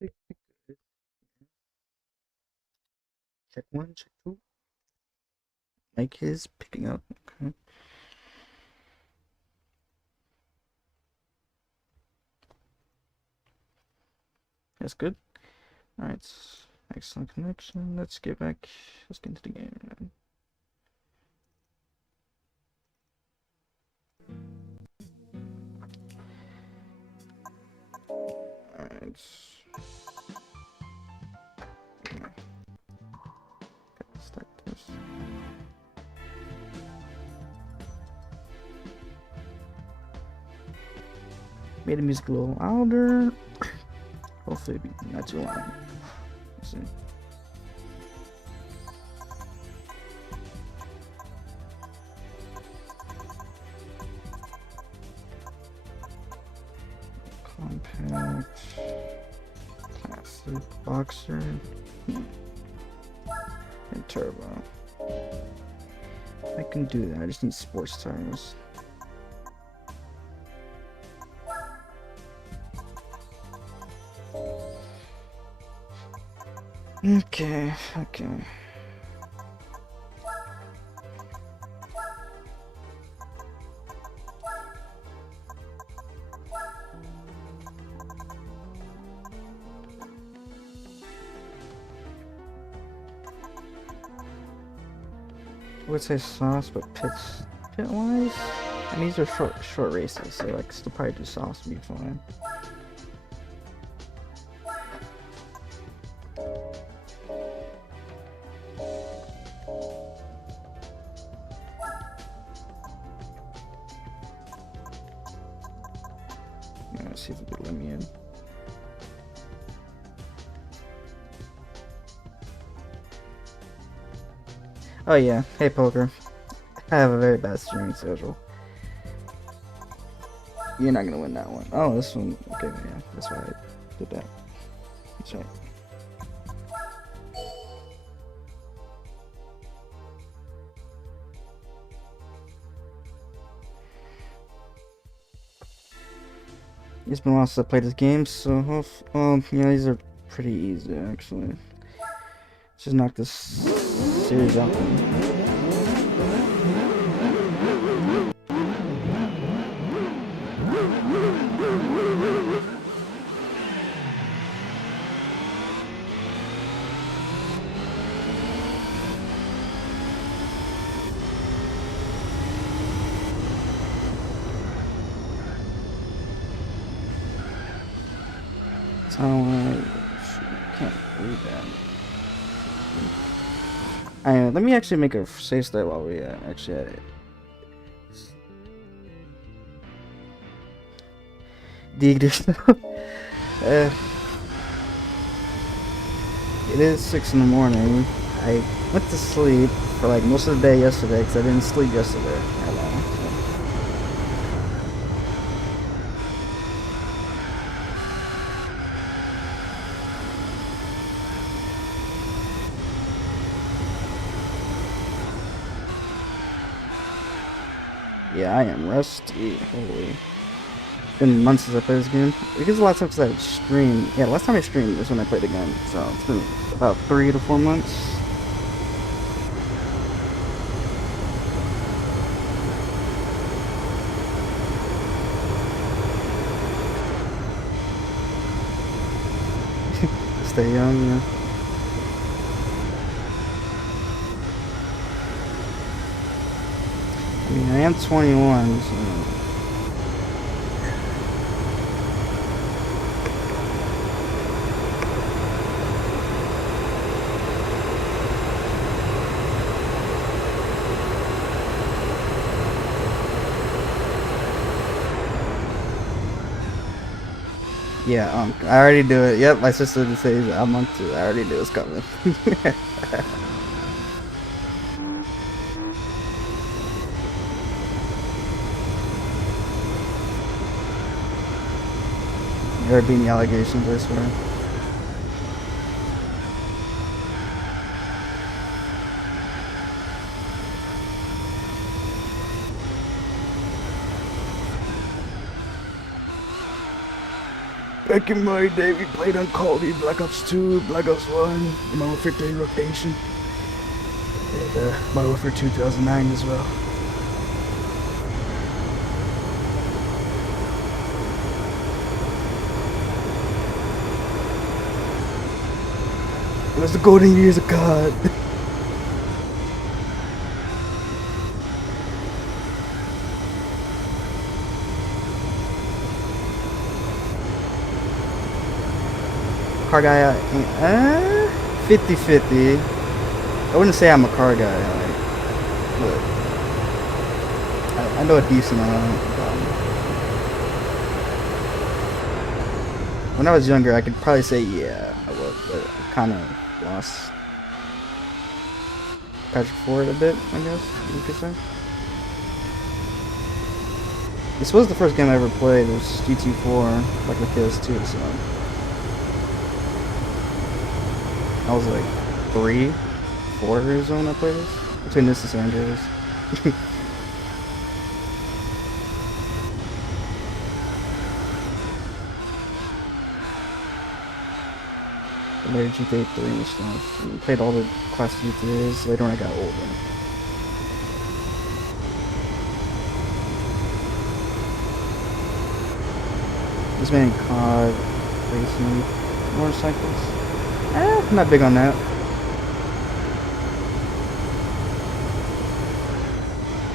Check one, check two. Mic is picking up. Okay. That's good. Alright. Excellent connection. Let's get back. Let's get into the game. Alright. Start this. Made the music a little louder. Hopefully it'll be not too long. Let's see. Compact. Classic boxer. And turbo. I can do that. I just need sports tires. Okay. I would say sauce, but pit wise, and these are short races, so like still probably do sauce would be fine. Yeah, let's see if we can let me in. Oh yeah, hey poker. I have a very bad streaming schedule. You're not gonna win that one. Oh, this one. Okay, yeah, that's why I did that. That's right. It's been a while since I played this game, so yeah, these are pretty easy actually. Just knock this series out. Can't read that. Let me actually make a save state while we actually at it. Dig it is 6 in the morning. I went to sleep for like most of the day yesterday because I didn't sleep yesterday. Yeah, I am rusty. Holy. Been months since I played this game. It gives a lot of times I streamed. Yeah, last time I streamed was when I played the game. So it's been about 3 to 4 months. Stay young, yeah. I mean, I am 21, so... Yeah, I already do it. Yep, my sister just says I'm on to. I already knew it's coming. There being the allegations, I swear. Back in my day, we played on Call of Duty, Black Ops 2, Black Ops 1, Modern Warfare 3 Rotation, and Modern Warfare 2 2009 as well. It was the golden years of God. Car guy, 50-50. I wouldn't say I'm a car guy, but I know a decent amount. When I was younger, I could probably say yeah, I would, but I kind of lost Patrick Ford a bit, I guess you could say. This was the first game I ever played. It was GT4, like the PS2, so I was like 3, 4 years old when I played this. Between this and San Andreas. Later GTA 3 and stuff. And played all the classic GTAs later when I got older. This many COD racing motorcycles. I'm not big on that.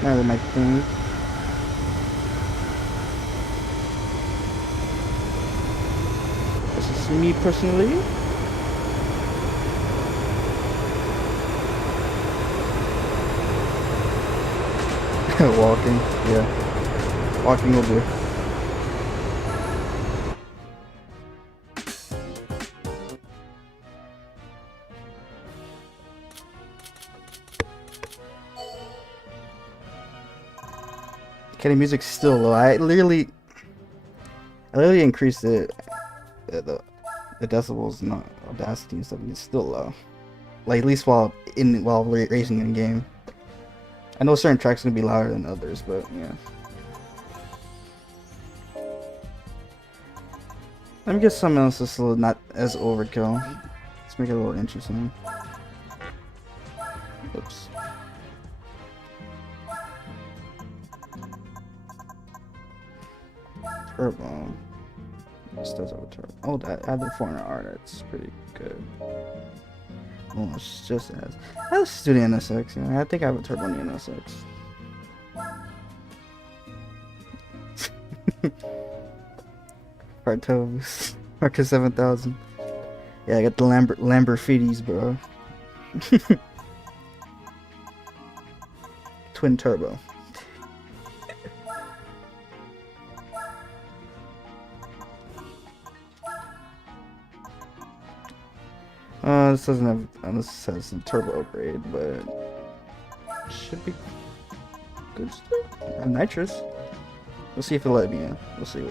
Not really my thing. This is me personally. Walking, yeah. Walking will do. Okay, the music's still low. I literally increased the decibels and audacity and stuff. And it's still low. Like at least while racing in game. I know certain tracks are gonna be louder than others, but yeah. Let me get something else that's not as overkill. Let's make it a little interesting. Oops. Turbo. This does have a turbo. Oh, that added 400R. That's pretty good. Almost just as. Let's do the NSX. Yeah, I think I have a turbo on the NSX. Partos. Marcus 7000. Yeah, I got the Lamborghinis, bro. Twin turbo. This doesn't have, this has some turbo upgrade, but should be good still. And nitrous. We'll see if it'll let me in. We'll see.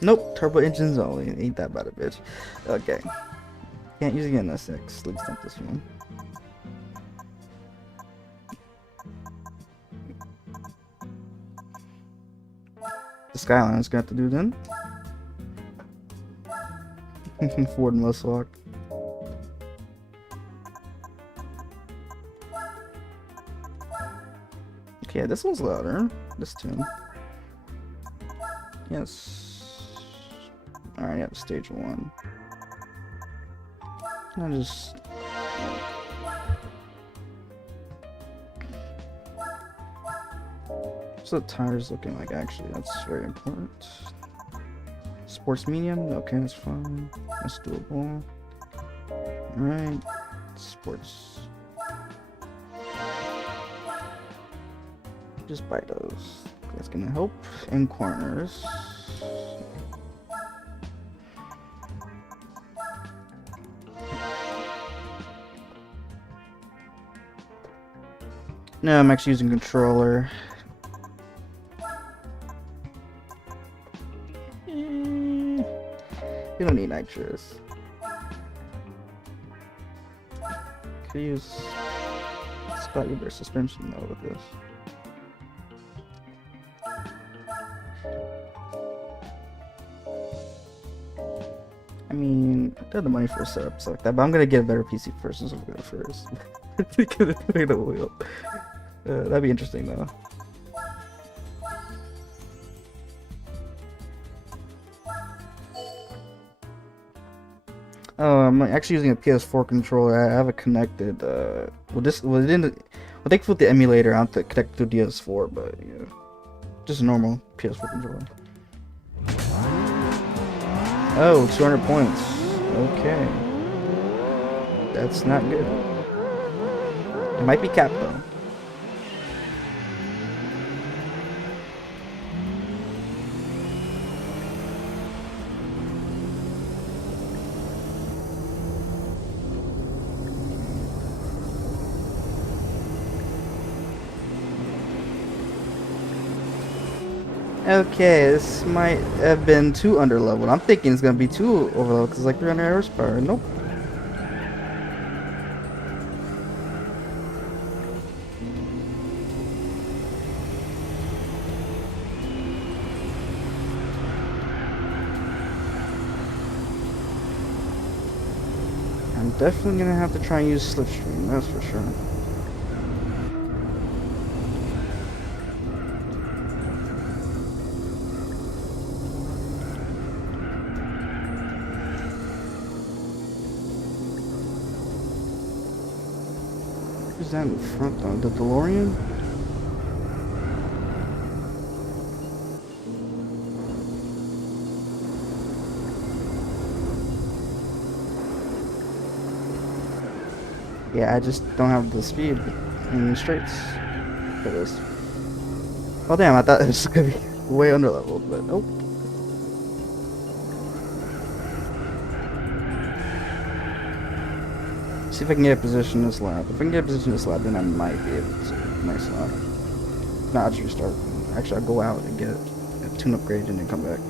Nope, turbo engines only. Ain't that bad a bitch. Okay. Can't use the NSX, at least not this one. The Skyline's got to do then. Ford must walk. Okay, this one's louder. This tune. Yes. Alright, yeah, stage 1. I'll just. What's the tires looking like actually? That's very important. Sports medium? Okay, that's fine. That's doable. Alright. Sports. Just buy those. That's gonna help. In corners. No, I'm actually using controller. You don't need nitrous. Could use Scotty versus suspension though with this. I mean, I have the money for a setup like that, but I'm gonna get a better PC first, so I'm gonna go first. Because it's doing the wheel. That'd be interesting though. Oh, I'm actually using a PS4 controller. I have it connected. Thankfully with the emulator, I have to connect to DS4, but yeah, just a normal PS4 controller. Oh, 200 points. Okay, that's not good. It might be capped though. Okay, this might have been too underleveled. I'm thinking it's gonna be too overleveled because it's like 300 horsepower. Nope. I'm definitely gonna have to try and use Slipstream, that's for sure. Who's that in front though? The DeLorean? Yeah, I just don't have the speed in the straights for this. Oh damn, I thought it was gonna be way underleveled, but nope. See if I can get a position this lap. If I can get a position this lap, then I might be able to next lap. No, I'll just restart. Actually, I'll go out and get a tune upgrade and then come back.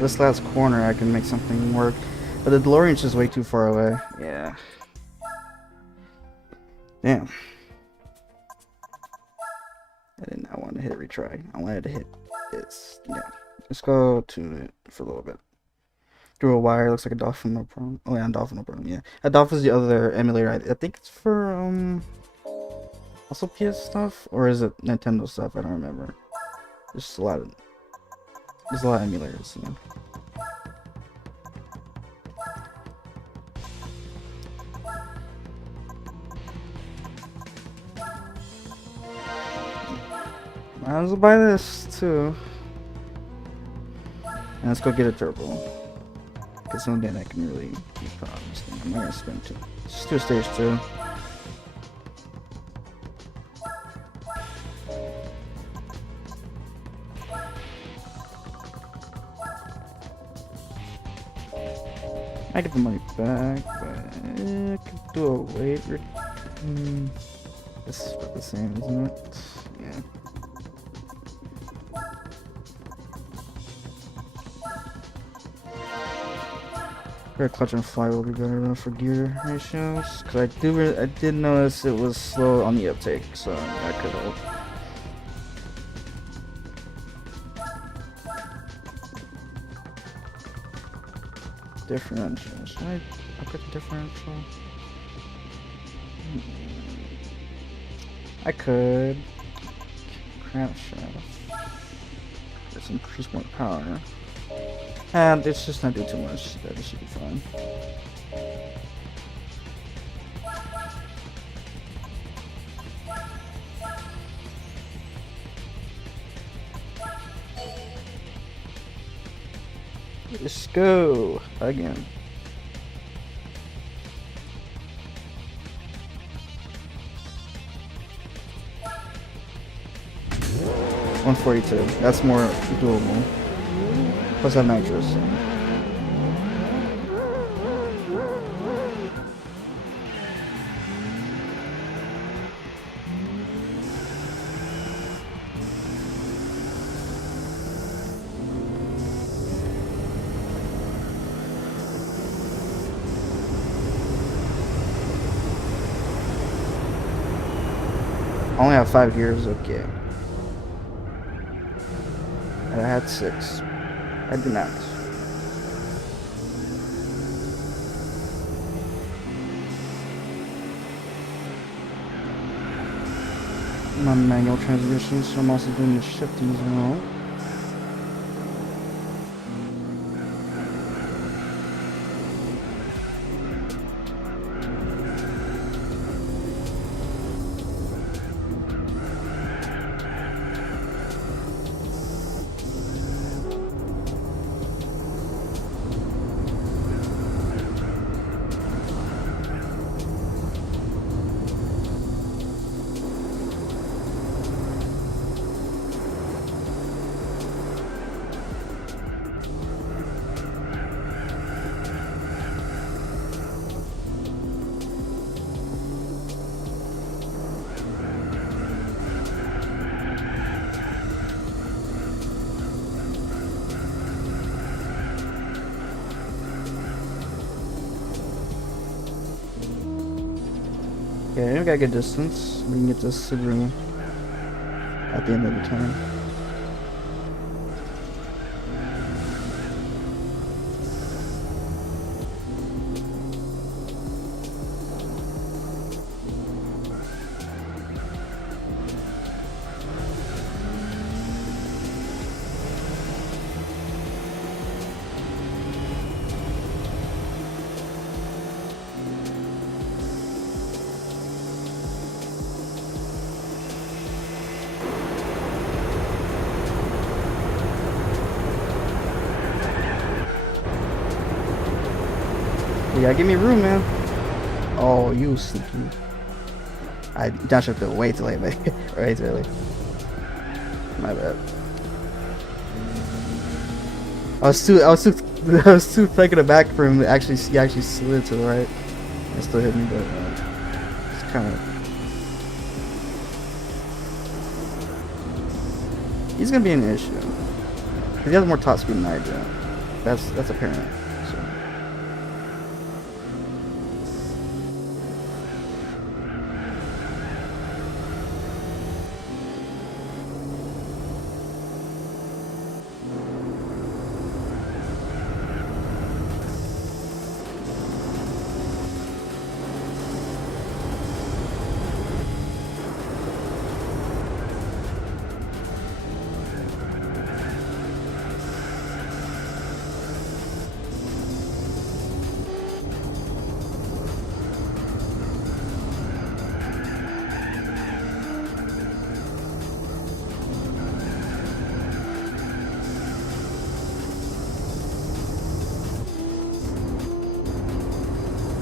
This last corner, I can make something work. But the DeLorean's just way too far away. Yeah. Damn. I did not want to hit retry. I wanted to hit this. Yeah. Let's go to it for a little bit. Through a wire, looks like a dolphin, no problem. Oh yeah, dolphin, no problem. Yeah. A dolphin's the other emulator. I think it's for, also PS stuff? Or is it Nintendo stuff? I don't remember. There's a lot of emulators, you know. Might as well buy this too. And let's go get a turbo. Because someday I can really be proud of this thing. I'm not gonna spend too. Just do a stage 2. I get the money back, but I could do a weight. This is about the same, isn't it? Yeah. Rear clutch and fly will be better than for gear ratios, because I did notice it was slow on the uptake, so that could help. Differential. Should I upgrade the differential? I could. Crankshaft. Let's increase more power. And it's just not do too much. That should be fine. Let's go again. $142. That's more doable. Plus I have nitrous. I only have 5 gears, okay. And I had 6. I do not. My manual transmission, so I'm also doing the shifting as well. Okay, we got a good distance. We can get this Subaru at the end of the turn. Yeah, give me room, man. Oh, you sneaky. I dashed up way too late, man. Way too early. My bad. I was too taken aback for him. He actually slid to the right. It still hit me, but it's kind of. He's gonna be an issue. Cause he has more top speed than I do. That's apparent. So.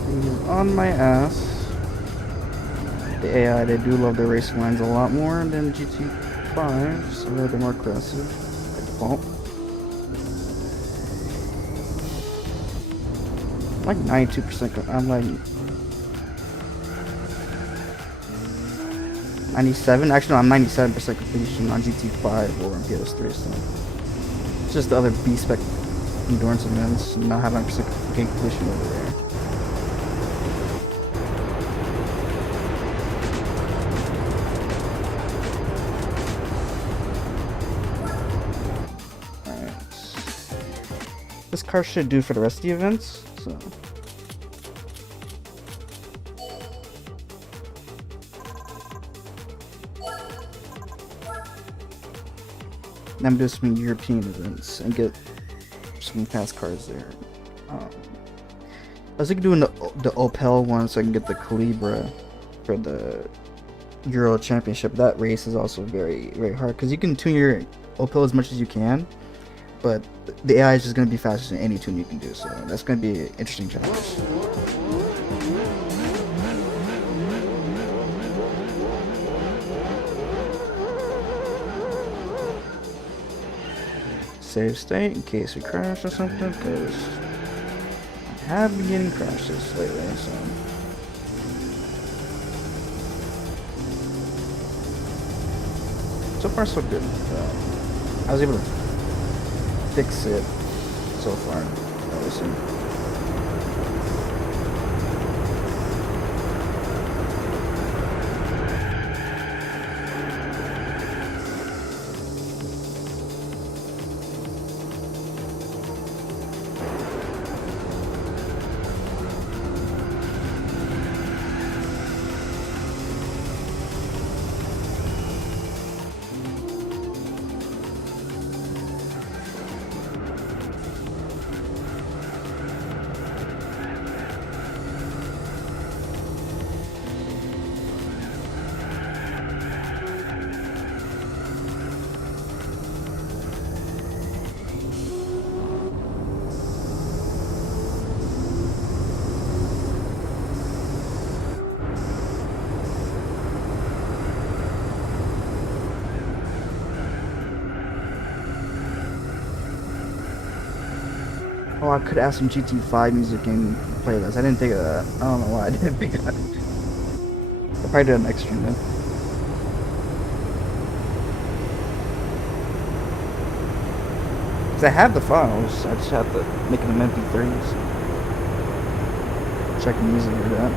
He's on my ass. The AI, they do love their racing lines a lot more than GT5, so they're a bit more aggressive by default. I'm like 92%. I'm like 97. Actually, no, I'm 97% completion on GT5 or on PS3. So it's just the other B spec endurance events, not having 100% completion over there. This car should do for the rest of the events, so. I'm doing some European events and get some fast cars there. I was thinking doing the Opel one so I can get the Calibra for the Euro Championship. That race is also very, very hard because you can tune your Opel as much as you can, but the AI is just going to be faster than any tune you can do, so that's going to be an interesting challenge. Save state in case we crash or something, because I have been getting crashes lately, so. So far so good. I was able to fix it so far, obviously. Oh, I could add some GT5 music in playlist. I didn't think of that. I don't know why I didn't think of that. I'll probably do that next stream then. Cause I have the files. I just have to make them MP3s. Check the music or that.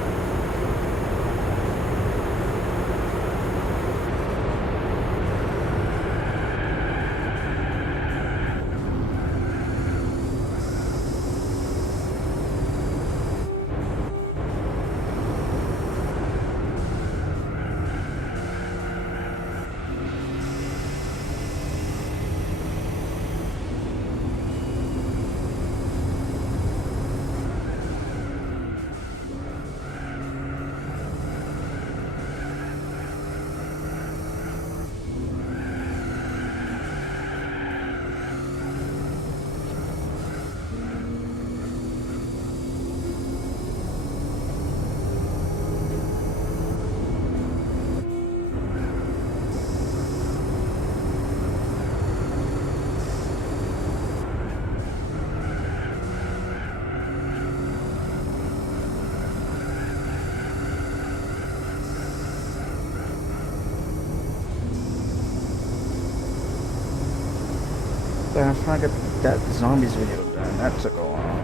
I'm trying to get that zombies video done. That took a while.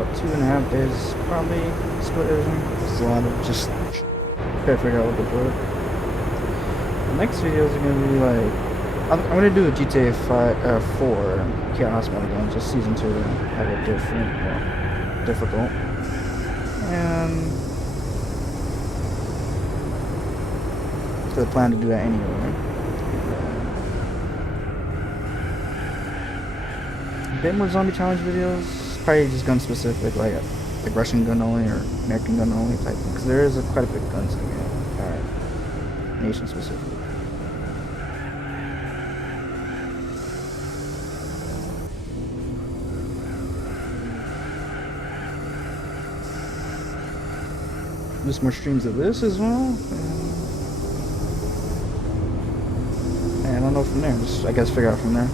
About 2.5 days, probably. Split edition. It's a lot of just trying to figure out what to put. The next videos are gonna be like, I'm gonna do a GTA 4 Chaos Mode again, just season 2, have it different, well, difficult. And so I plan to do that anyway. A bit more zombie challenge videos, probably just gun specific, like Russian gun only or American gun only type thing, because there is quite a bit of guns in the game. Alright, nation specific. Do some more streams of this as well. And I don't know from there, just I guess figure out from there.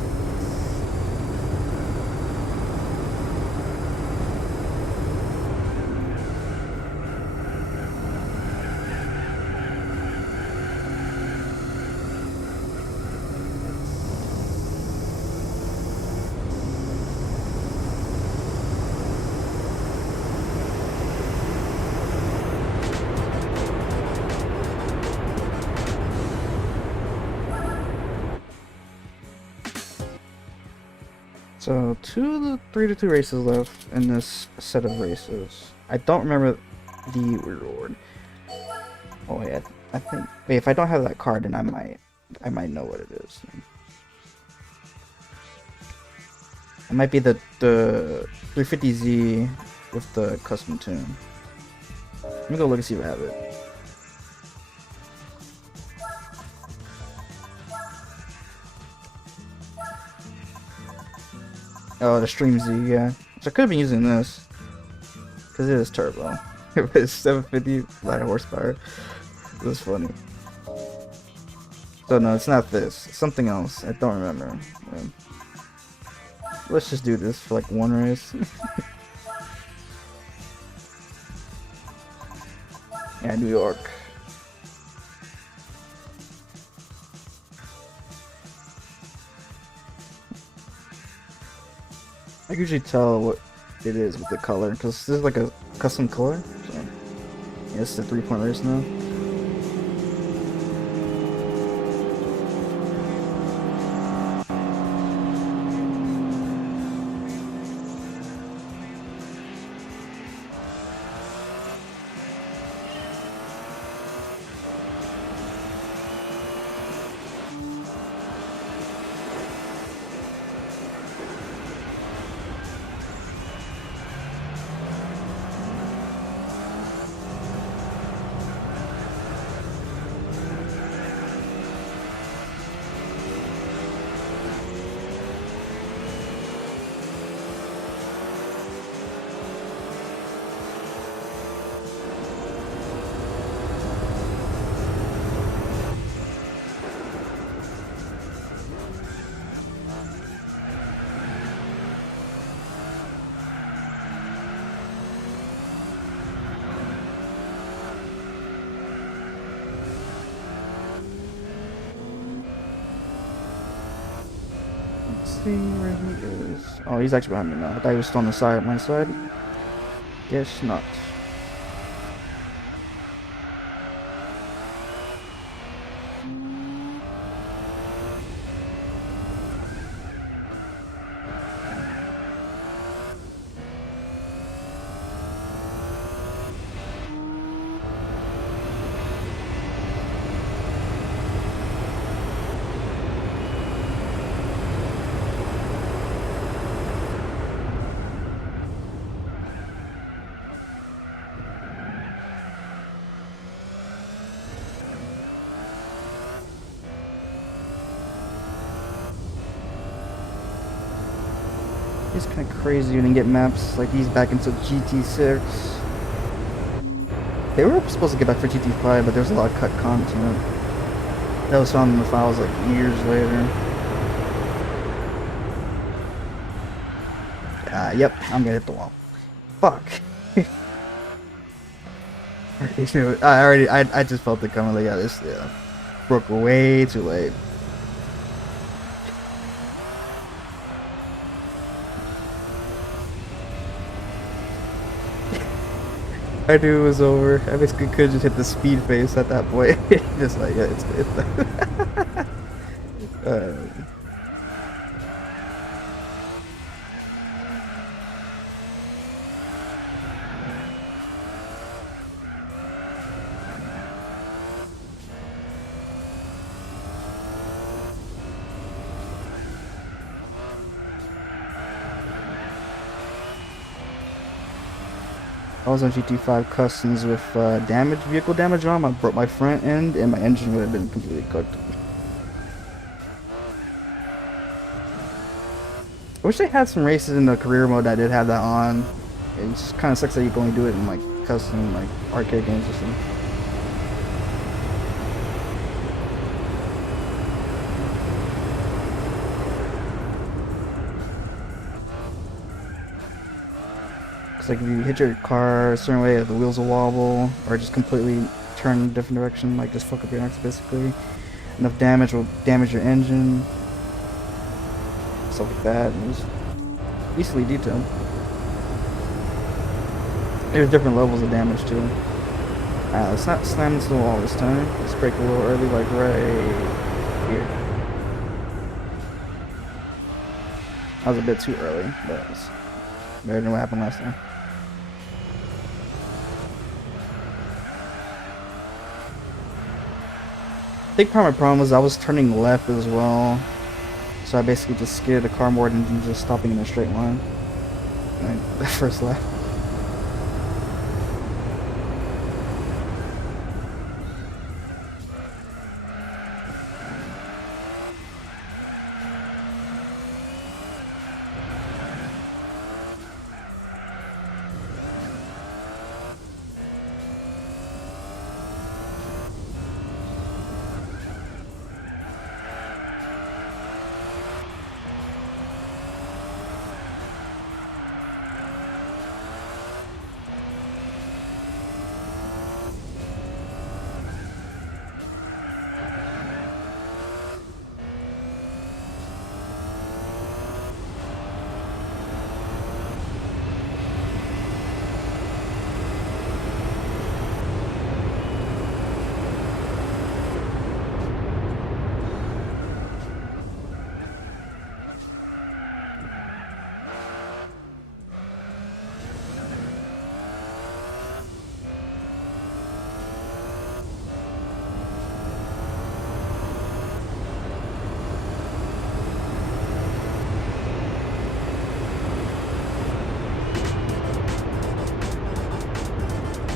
So 3-2 races left in this set of races. I don't remember the reward. Oh yeah, I think. Wait, if I don't have that card, then I might know what it is. It might be the 350Z with the custom tune. Let me go look and see if I have it. Oh, the Stream Z, yeah. So I could have been using this. Because it is turbo. It was 750 light horsepower. It was funny. So no, it's not this. It's something else. I don't remember. Let's just do this for like one race. Yeah, New York. I can usually tell what it is with the color, because this is like a custom color. So, yeah, it's the 3-point race now. see where he is. Oh, he's actually behind me now. I thought he was still on the side, my side. Guess not. It's kind of crazy when you get maps like these back into GT6. They were supposed to get back for GT5, but there's a lot of cut content that was found in the files like years later. Yep, I'm gonna hit the wall. Fuck. I just felt it coming. Like, yeah, this broke way too late. I knew it was over. I basically could just hit the speed face at that point. Just like, yeah, it's good. I was on GT5 customs with vehicle damage on. I broke my front end and my engine would have been completely cooked. I wish they had some races in the career mode that did have that on. It just kind of sucks that you can only do it in like custom like arcade games or something. Like if you hit your car a certain way, the wheels will wobble, or just completely turn in a different direction, like just fuck up your axle basically. Enough damage will damage your engine, stuff like that. It was easily detailed. There's different levels of damage too. Let's not slam into the wall this time. Let's break a little early, like right here. That was a bit too early, but it's better than what happened last time. I think part of my problem was I was turning left as well, so I basically just skidded the car more than just stopping in a straight line. Like, the first left.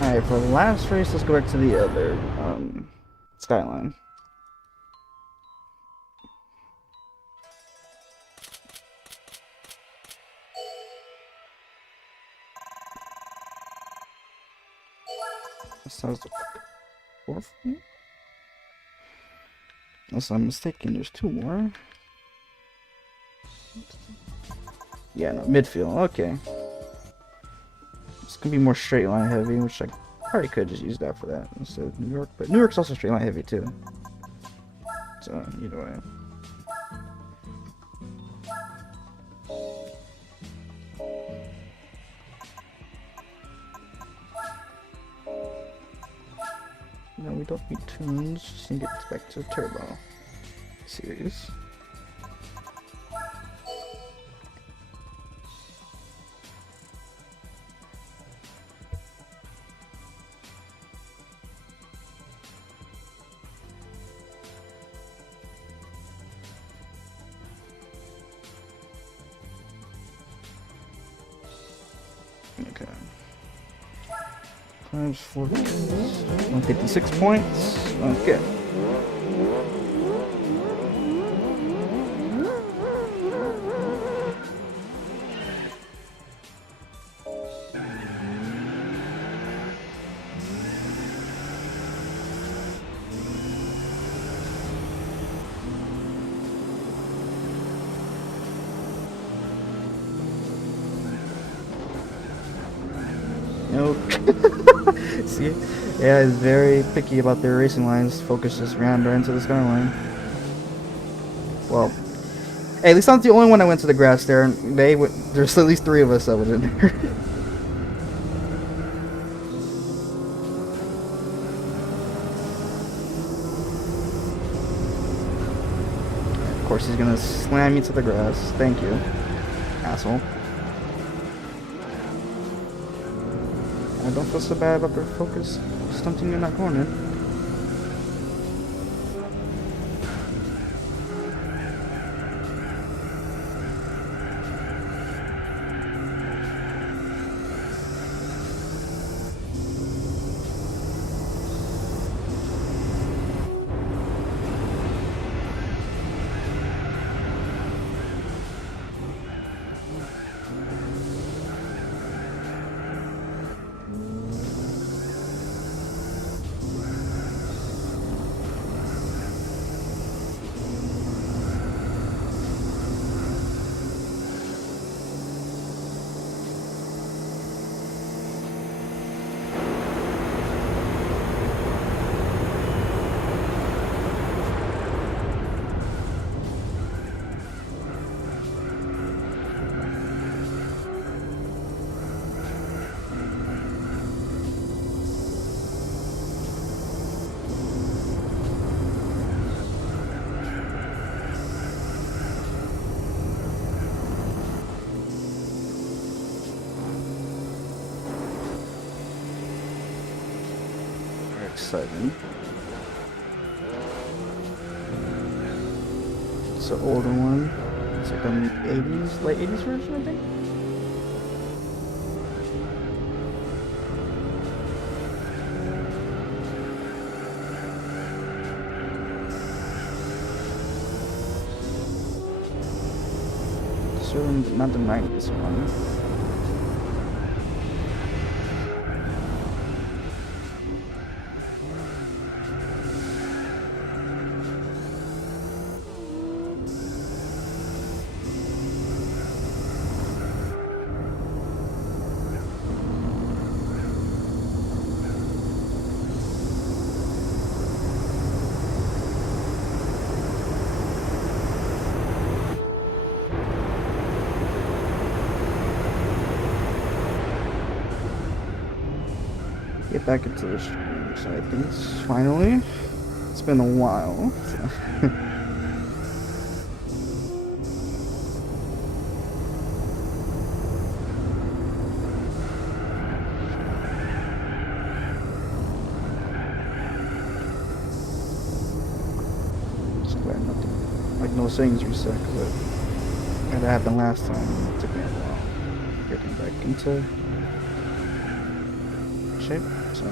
Alright, for the last race, let's go back to the other skyline. This was the fourth one? Unless I'm mistaken, there's two more. Yeah, no, midfield, okay. It's gonna be more straight line heavy, which I probably could just use that for that instead of New York, but New York's also straight line heavy too. So, either way. don't need tunes. Just need to get back to turbo series. Okay. Times 4 kills. 156 points. Okay. Nope. See? Yeah, it's very picky about their racing lines. Focus just ran right into the sky line. Well, hey, at least I'm not the only one that went to the grass there. There's at least 3 of us that went in there. Of course, he's gonna slam me to the grass. Thank you, asshole. I don't feel so bad about their focus stunting you in that corner. Exciting. It's an older one. It's like an 80s, late 80s version, I think. Certainly not the 90s one. Get back into the stream side of things, finally. It's been a while. So. Just glad nothing, like no settings reset, because that happened last time. It took me a while getting back into shape. So.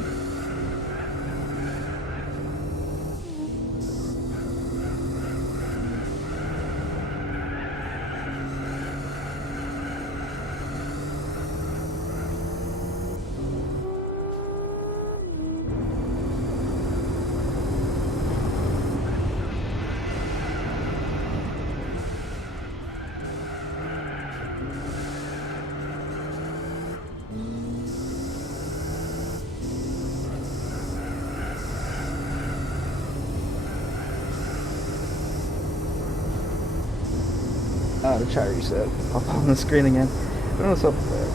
The chat reset. Pop on the screen again. I don't know what's up there.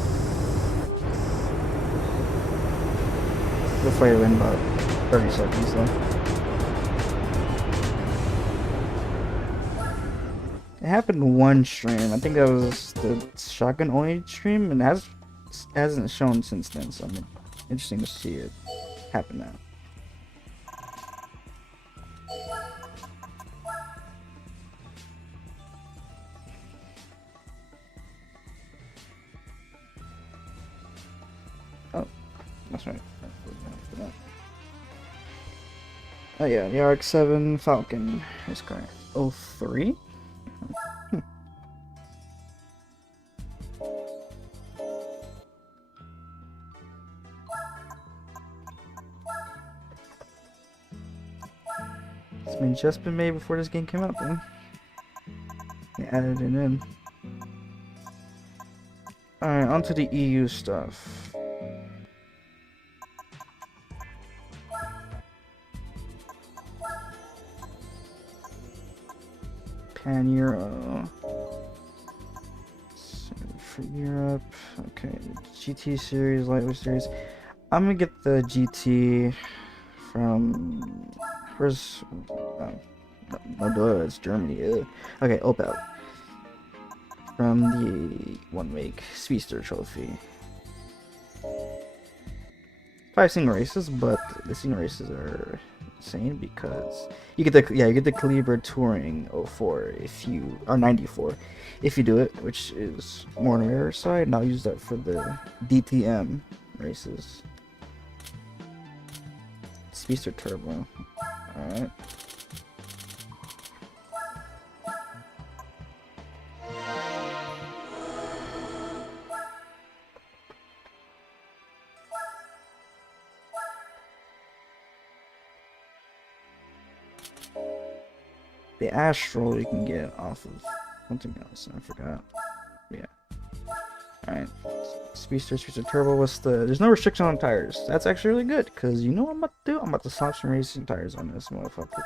The fire win, but 30 seconds though. It happened one stream. I think that was the shotgun only stream, and hasn't shown since then. So I'm interesting to see it happen now. Oh, that's right. Oh yeah, the RX-7 Falcon is correct. 03? It's just been made before this game came out, then. They added it in. Alright, onto the EU stuff. Pan-Euro. So for Europe, okay, GT series, lightweight series. I'm gonna get the GT from... Where's... no, duh, it's Germany. Ugh. Okay, Opel. From the one-week Speedster trophy. 5 single races, but the single races are insane because you get the Caliber Touring 04 if you or 94 if you do it, which is more on the rare side, and I'll use that for the DTM races. Speedster Turbo. Alright. The Astral you can get off of something else, I forgot. Yeah. Alright. Speedster Turbo, there's no restriction on tires. That's actually really good, because you know what I'm about to do? I'm about to slap some racing tires on this motherfucker.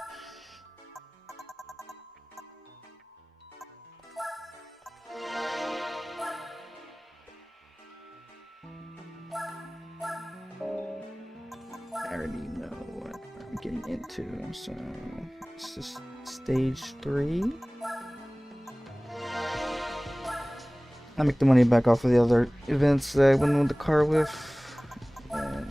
I already know what I'm getting into, so this is stage 3. I make the money back off of the other events that I went with the car with. And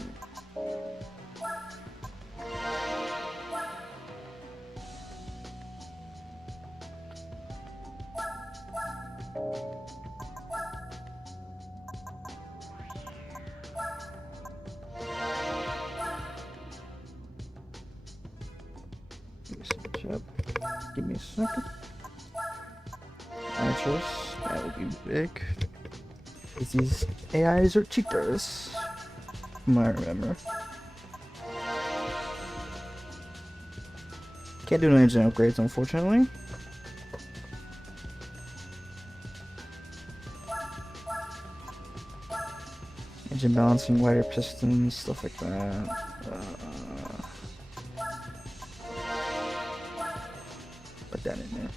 give me a second. Nitrous, that would be big. Because these AIs are cheaters, from what I remember. Can't do no engine upgrades, unfortunately. Engine balancing, wider pistons, stuff like that. Put that in there.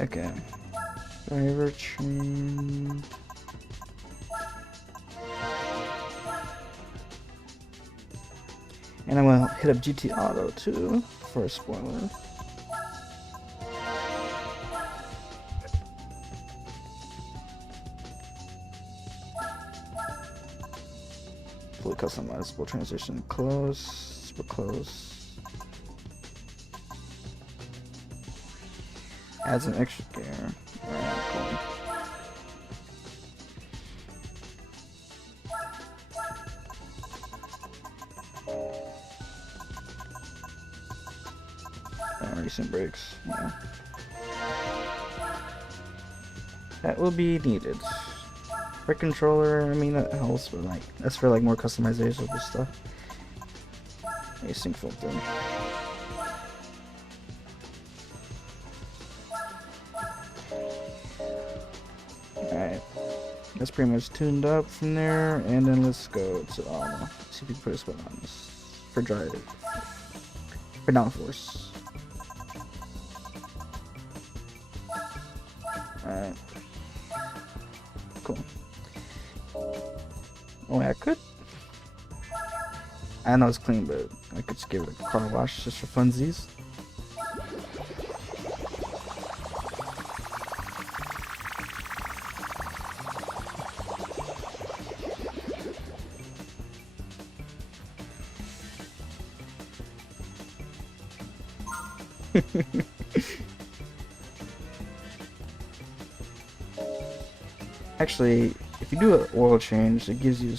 Okay. Driver train. And I'm gonna hit up GT Auto too for a spoiler. Fully customizable transition. Close. Super close. Adds an extra gear. Alright, cool. Recent brakes, yeah. That will be needed. Brake controller, I mean that helps, but like that's for like more customization of stuff. Async filter. That's pretty much tuned up from there, and then let's go to see if we can put a spot on this for drive for downforce. Alright. Cool. Oh, I could. I know it's clean, but I could just give it a car wash just for funsies. Actually, if you do an oil change, it gives you,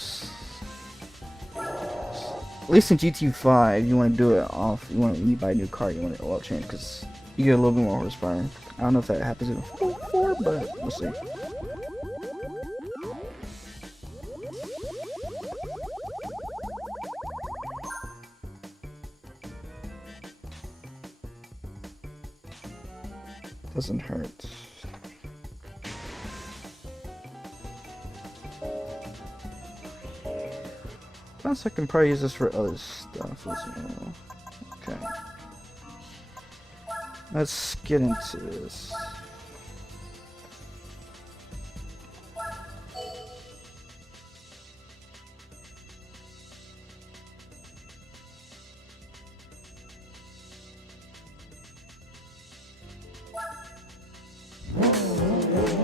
at least in GT5, you want to do it off. When you buy a new car, you want an oil change because you get a little bit more horsepower. I don't know if that happens in 4, but we'll see. Doesn't hurt. Plus, I can probably use this for other stuff as well. Okay. Let's get into this.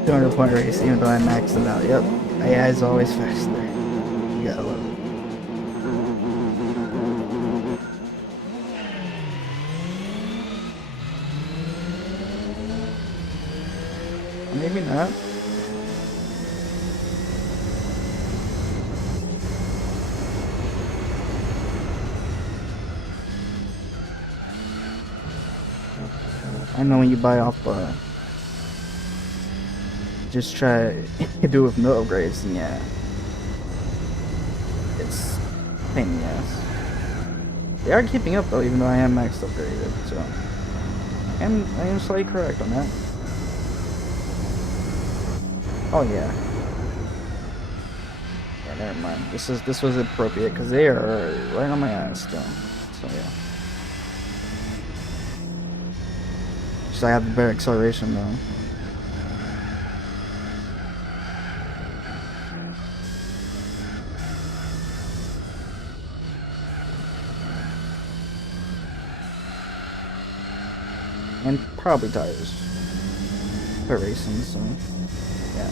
.200-point race, even though I maxed it out. Yep, AI is always faster. You gotta love it. Maybe not. I know when you buy off just try to do it with no upgrades, and yeah, it's a pain in the ass. They are keeping up though, even though I am maxed upgraded, so I am slightly correct on that. Oh yeah. Yeah, never mind. This was appropriate because they are right on my ass still. So yeah. Just I have the better acceleration though. And probably tires for racing, so yeah.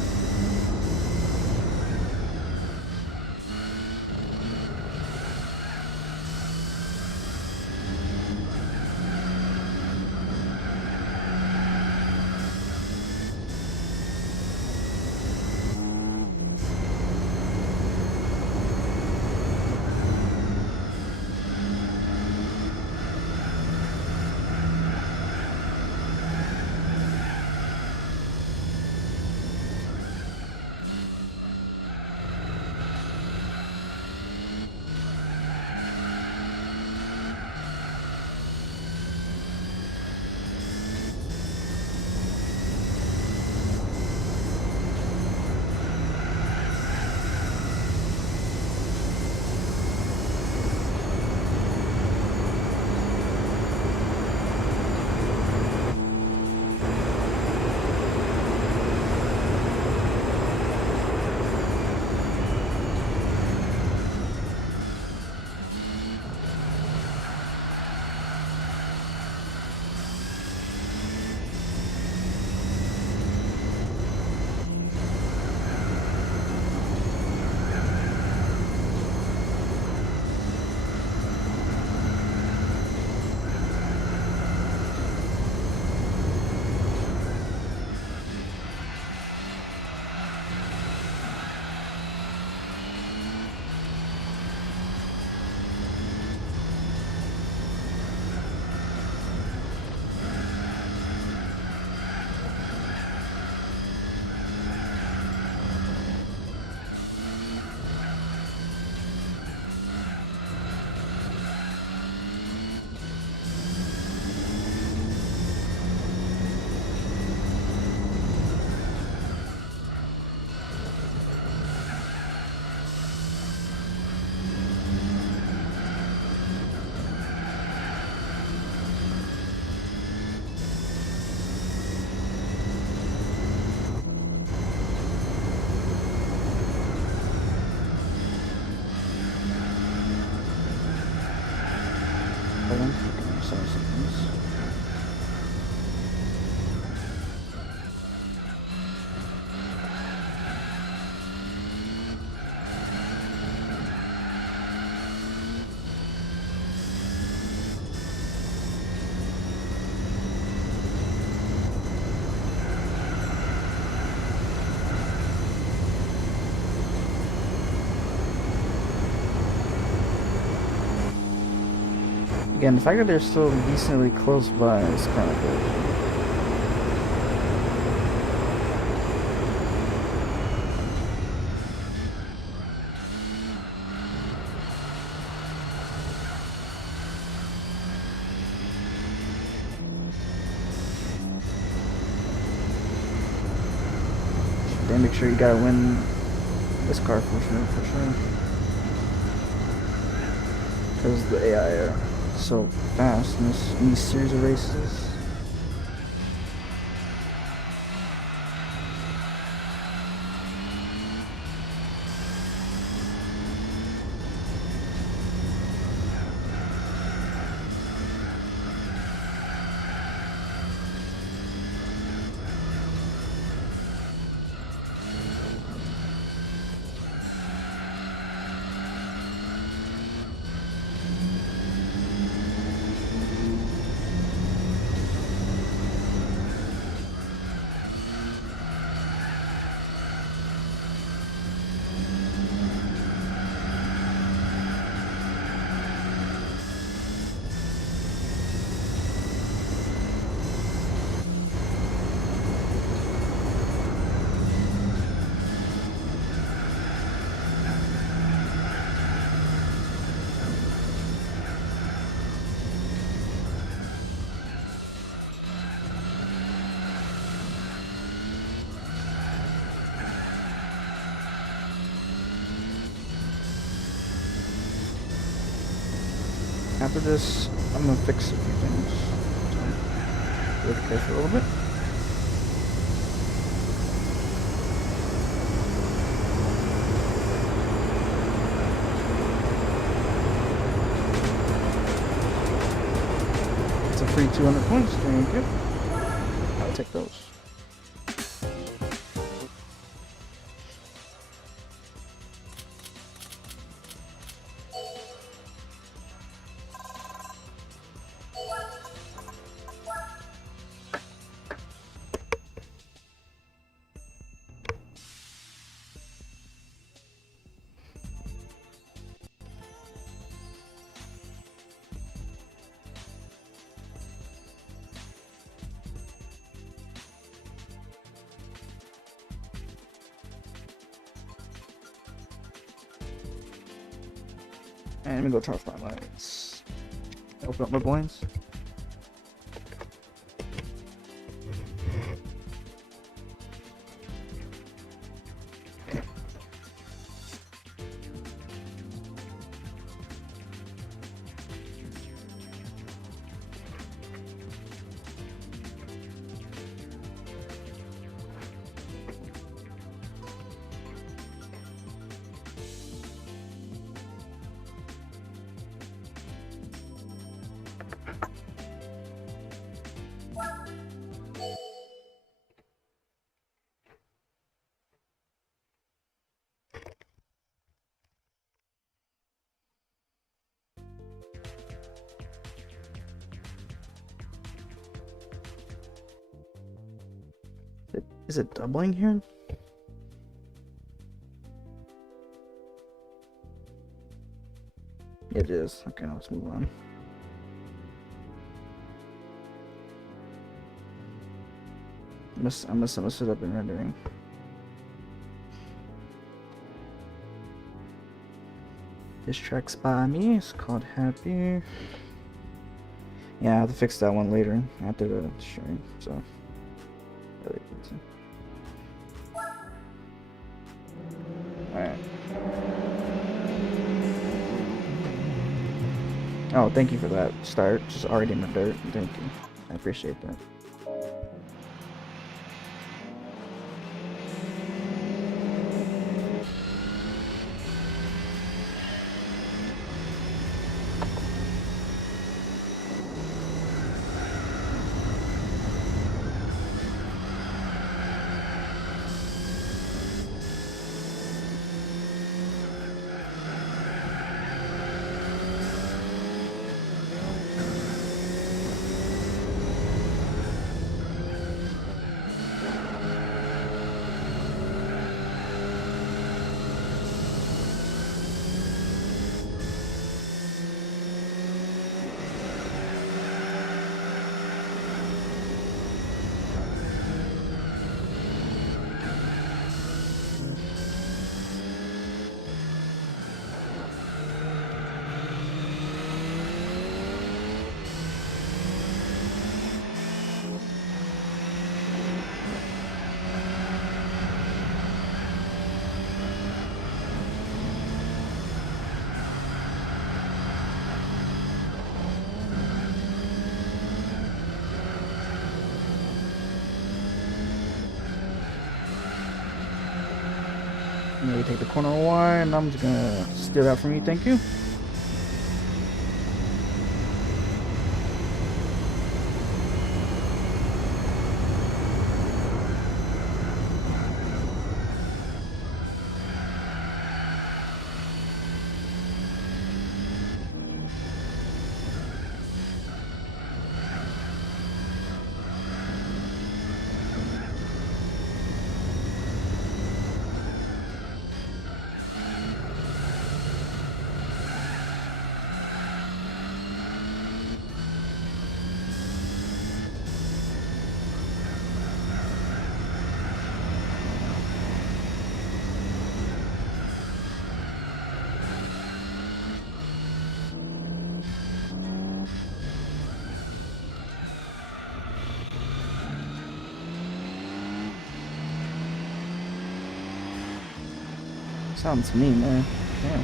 Again, the fact that they're still decently close by is kind of good. Then make sure you gotta win this car for sure. Because the AI are so fast in these series of races. After this, I'm gonna fix a few things. So, look here for a little bit. It's a free 200 points. Thank you. I'll take those. And let me go charge my lights. Open up my blinds. Is it doubling here? It is. Okay, now let's move on. I must have up in rendering. This track's by me. It's called Happy. Yeah, I have to fix that one later after the stream. So. Alright. Oh, thank you for that start. Just already in the dirt. Thank you. I appreciate that. Maybe take the corner one, and I'm just gonna steal that from you. Thank you. Sounds to me, man. Yeah.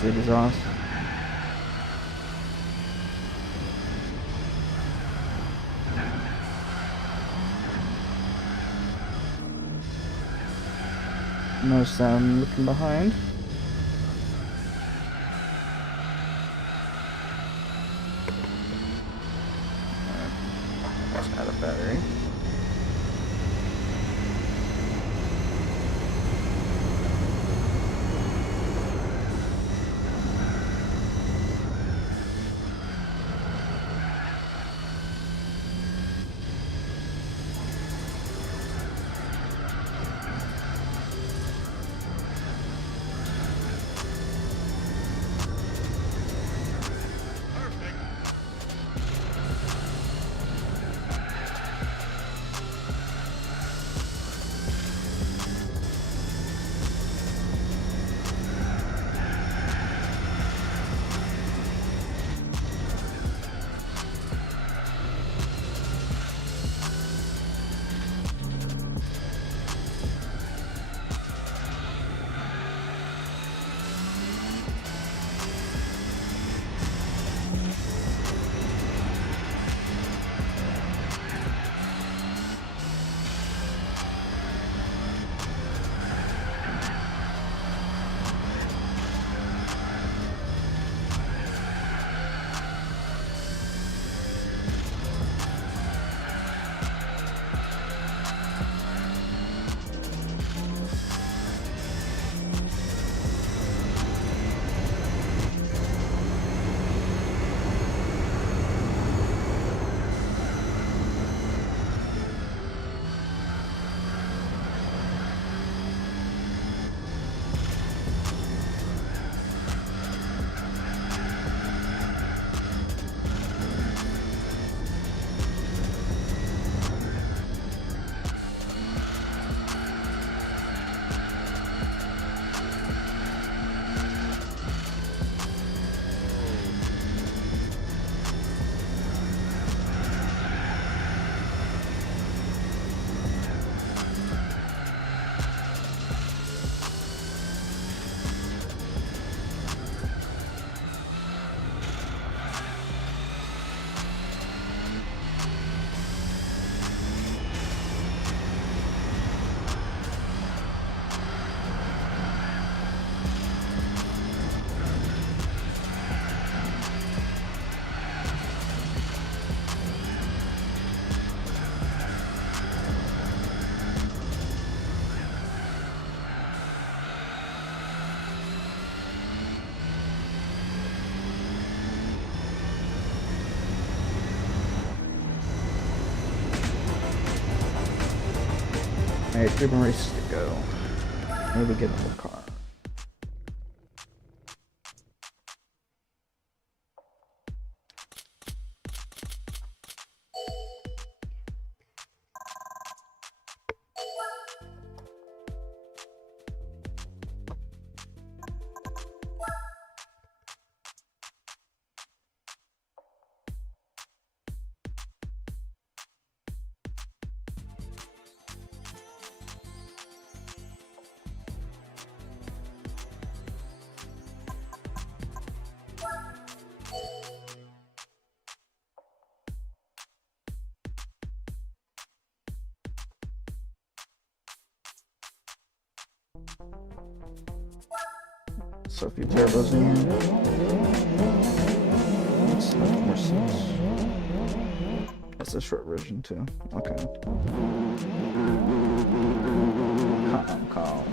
Zip exhaust. Notice I'm looking behind. Let's add a battery. Alright, 3 more races to go. Maybe get another car. So a few turbos in here. Makes much more sense. That's a short version too. Okay. Calm, calm.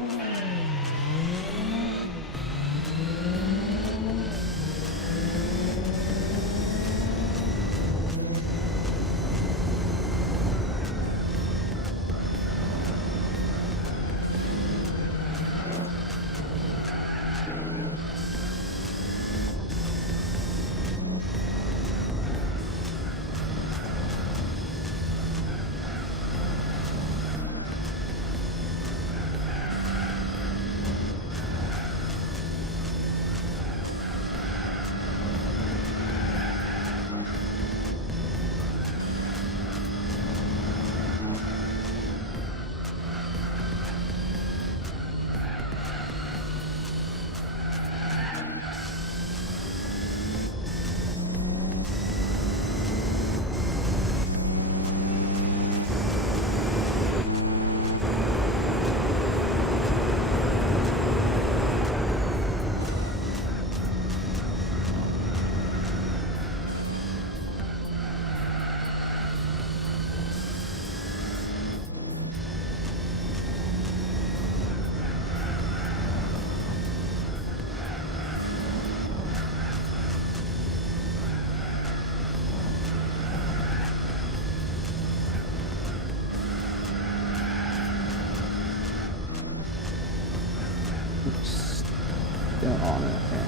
Still on it. Yeah.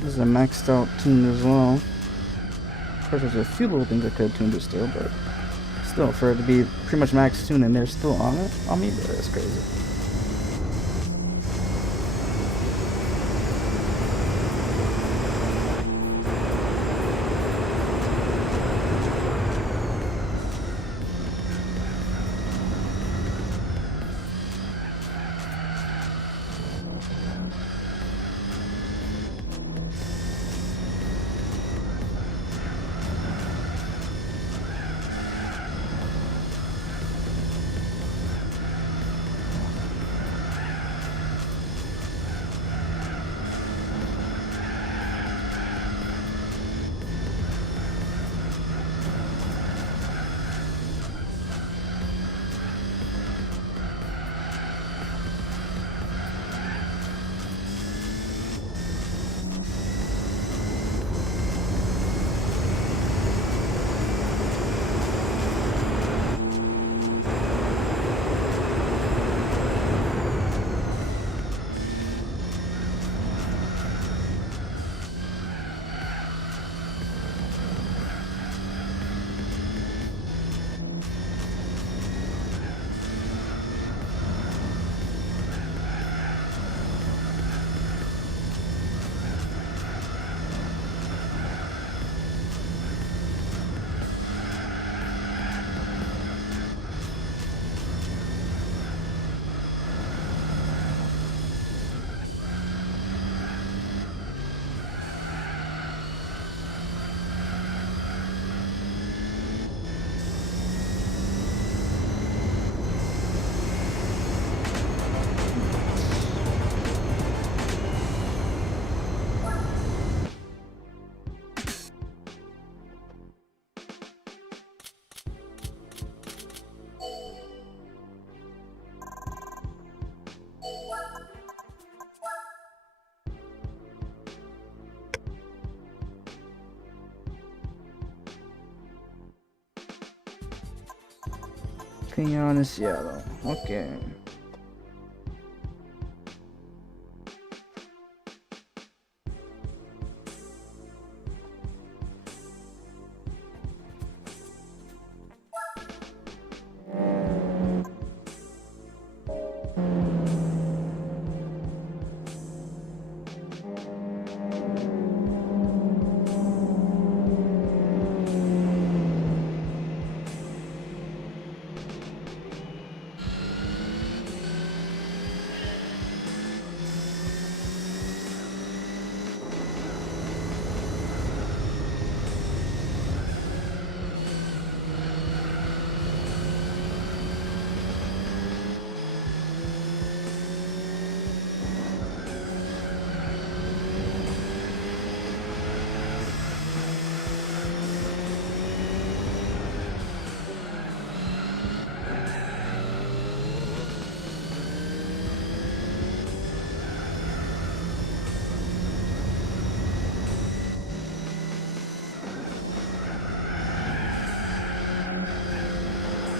This is a maxed out tune as well. Of course, there's a few little things I could have tuned it still, but still, for it to be pretty much max tune and they're still on it, on me, that's crazy. Pinyon is yellow. Okay.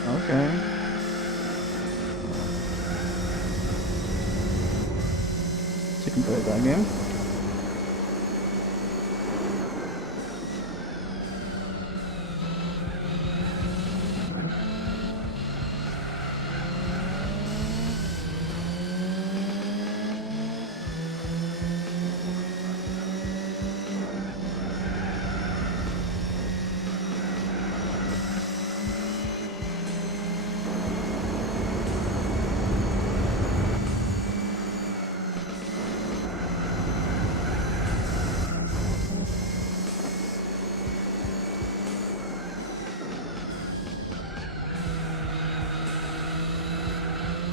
Okay. So you can play that game.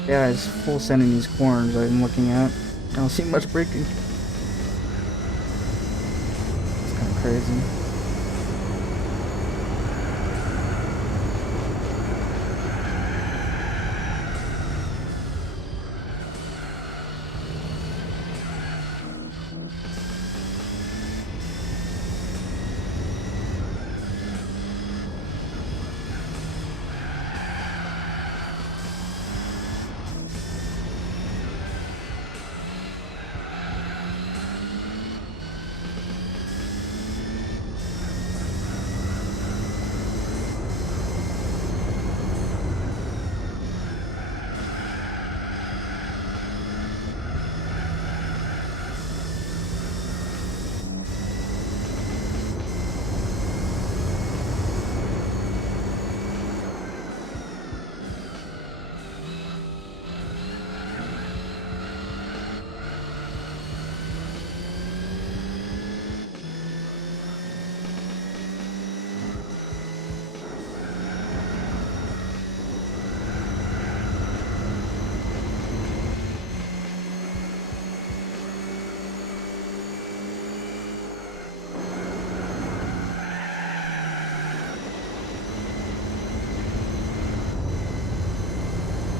Yeah, it's full sending these corners I'm looking at. I don't see much braking. It's kind of crazy.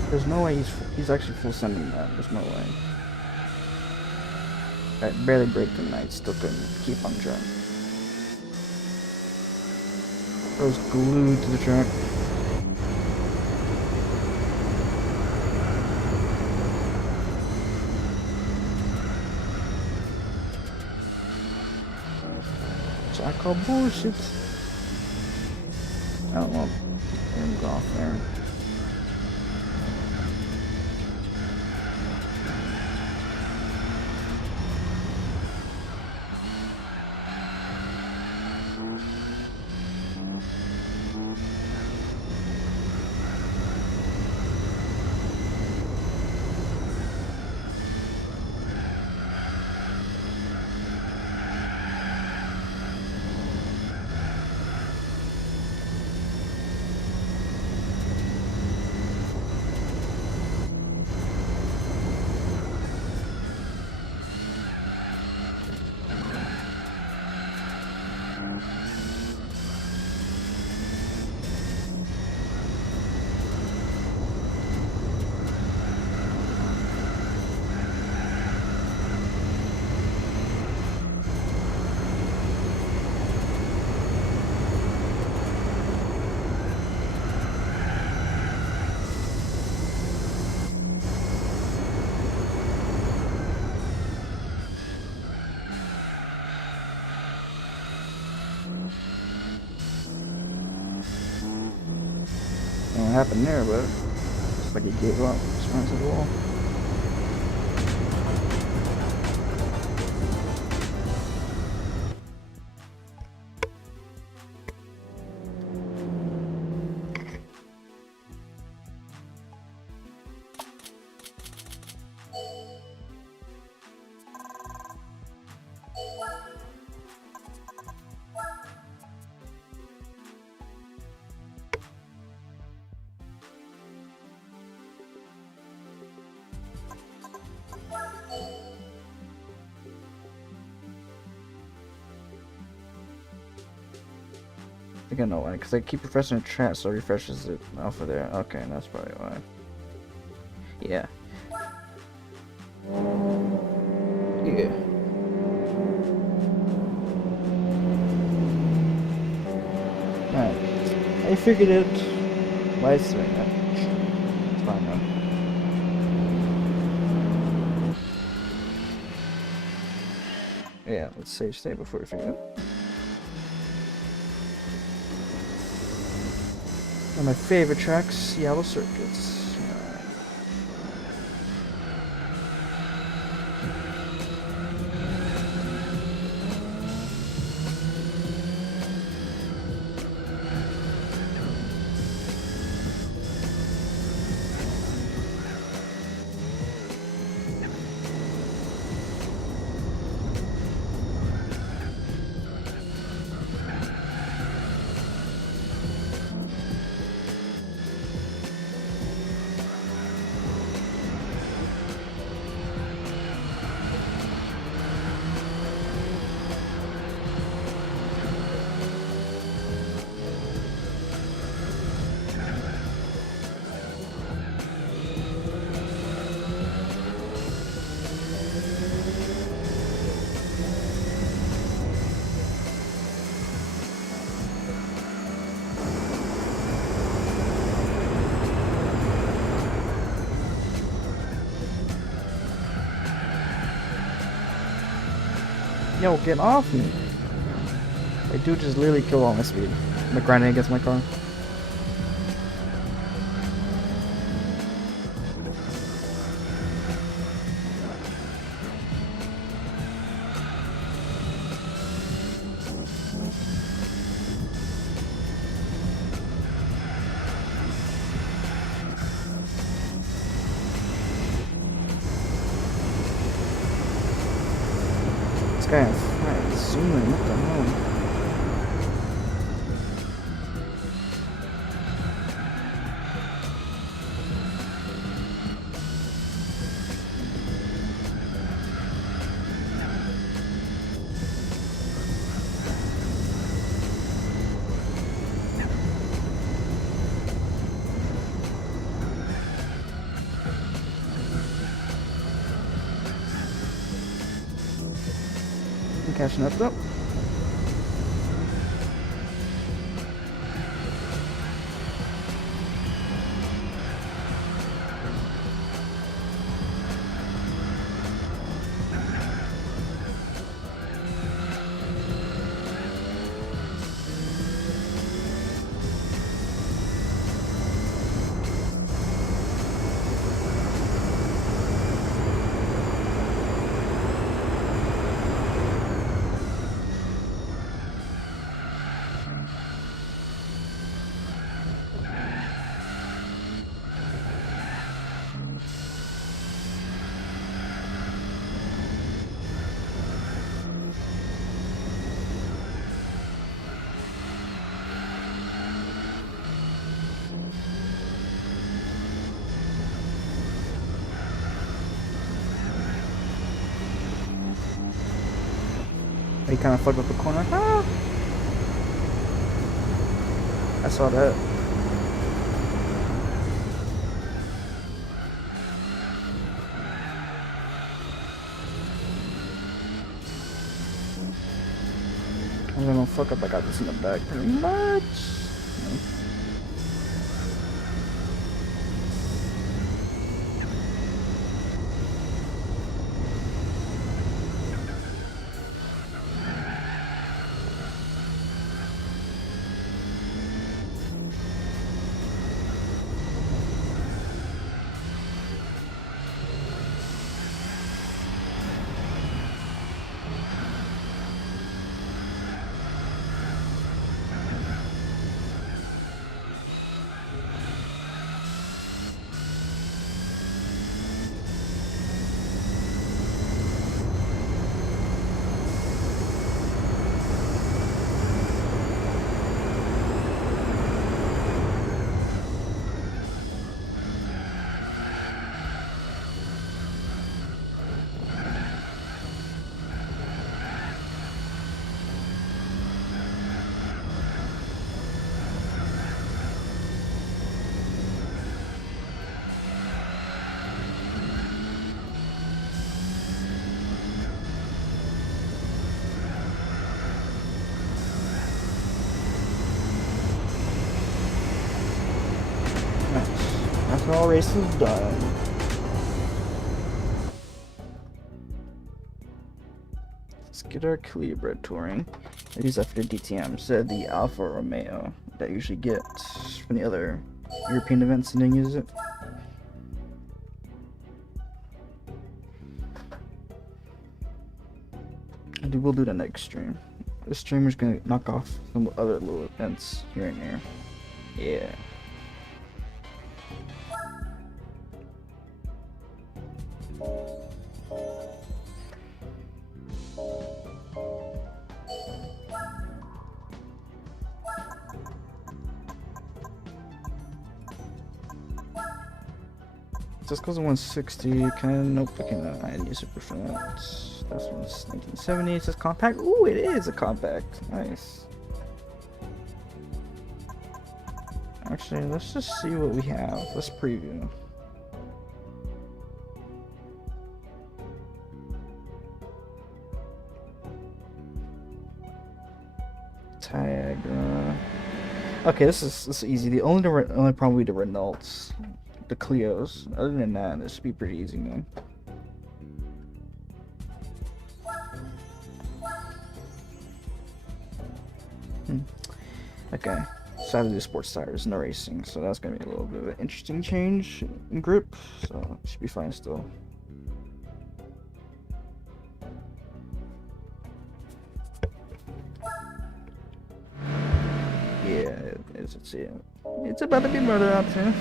There's no way he's actually full sending that. There's no way. I barely braked him and I still couldn't keep on track. I was glued to the track. So I call bullshit. I don't want him to go off there. I don't know what happened there, but it's like he gave up. Just ran into the wall. I think I know why, because I keep refreshing the chat, so it refreshes it off of there. Okay, that's probably why. Yeah. Yeah. Alright. I figured it. Light's doing it. It's fine though. Yeah, let's save state before we forget. One of my favorite tracks, Yellow Circuits. Yo, get off me! That dude just literally killed all my speed. I'm grinding against my car. This guy is zooming, what the hell? I'm catching up though. He kind of fucked up the corner. Ah! I saw that. I'm gonna fuck up. I got this in the back pretty much. Nice. After all races done. Let's get our Calibra touring. I use that for the DTM instead of the Alfa Romeo that I usually get from the other European events and then use it. We'll do the next stream. This streamer's gonna knock off some other little events here and there. Yeah. This goes to 160. Nope, I cannot. I need super fast. This one's 1970. It says compact. Ooh, it is a compact. Nice. Actually, let's just see what we have. Let's preview. Tiagra. Okay, this is easy. The only problem would be the Renaults, the Clios. Other than that, this should be pretty easy, man. Okay, so I have to do sports tires, no racing, so that's gonna be a little bit of an interesting change in grip. So it should be fine still. Yeah, it's about to be murder out here.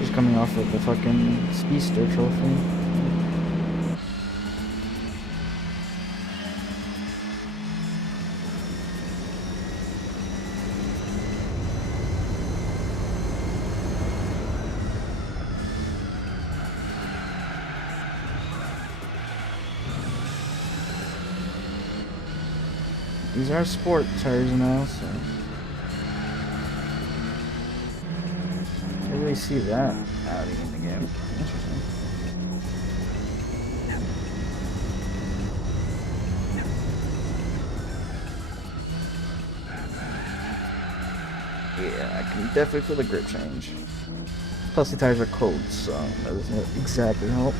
He's coming off of the fucking Speedster trophy. These are sport tires now, so I can't really see that out in the game. Interesting. Yeah, I can definitely feel the grip change. Plus the tires are cold, so that doesn't exactly help.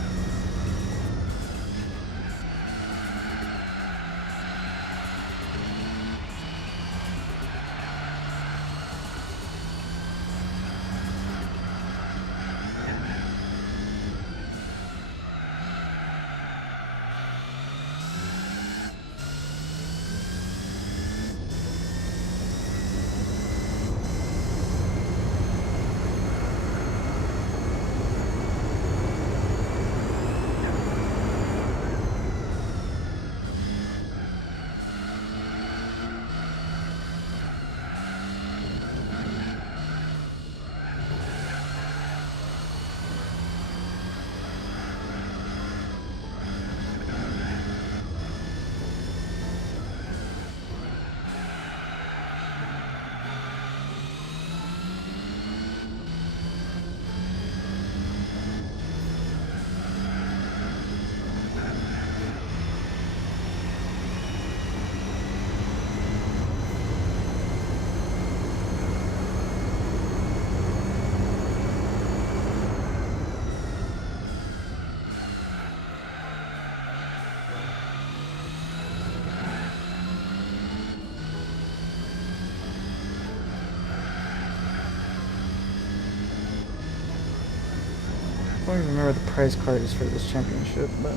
I don't even remember the prize card is for this championship, but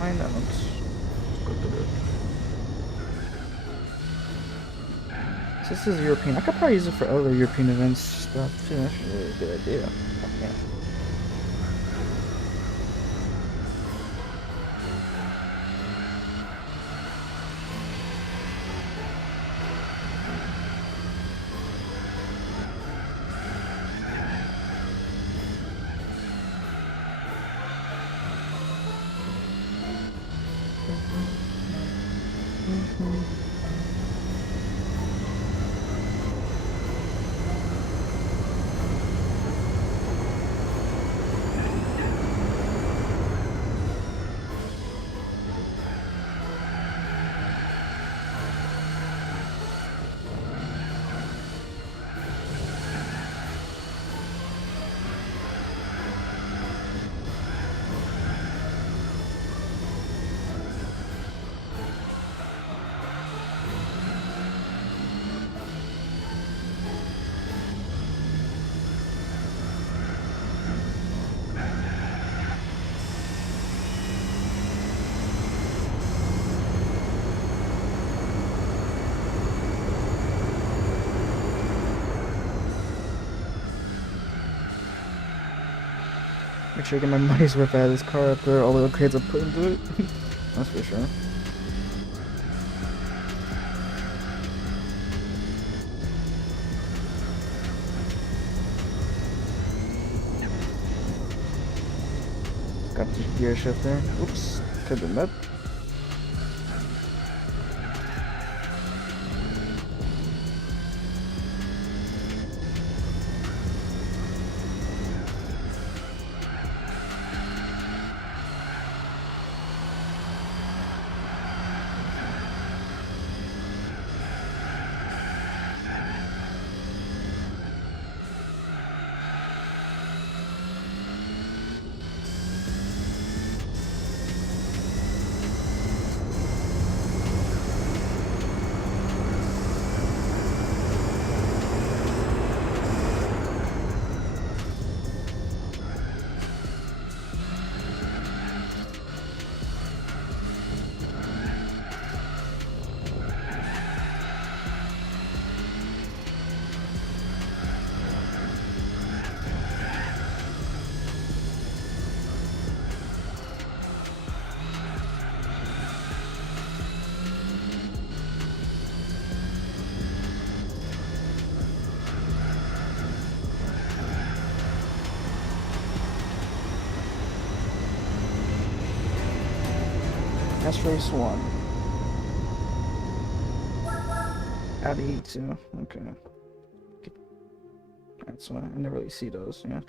find out. Let's go through it. So this is European. I could probably use it for other European events stuff too. That's really a good idea. Yeah. for sure get my money's worth out of this car after all the upgrades I put into it. That's for sure. Got the gear shift there. Oops, could have been that. That's race 1. Out of E2. Okay. That's why I never really see those, yeah.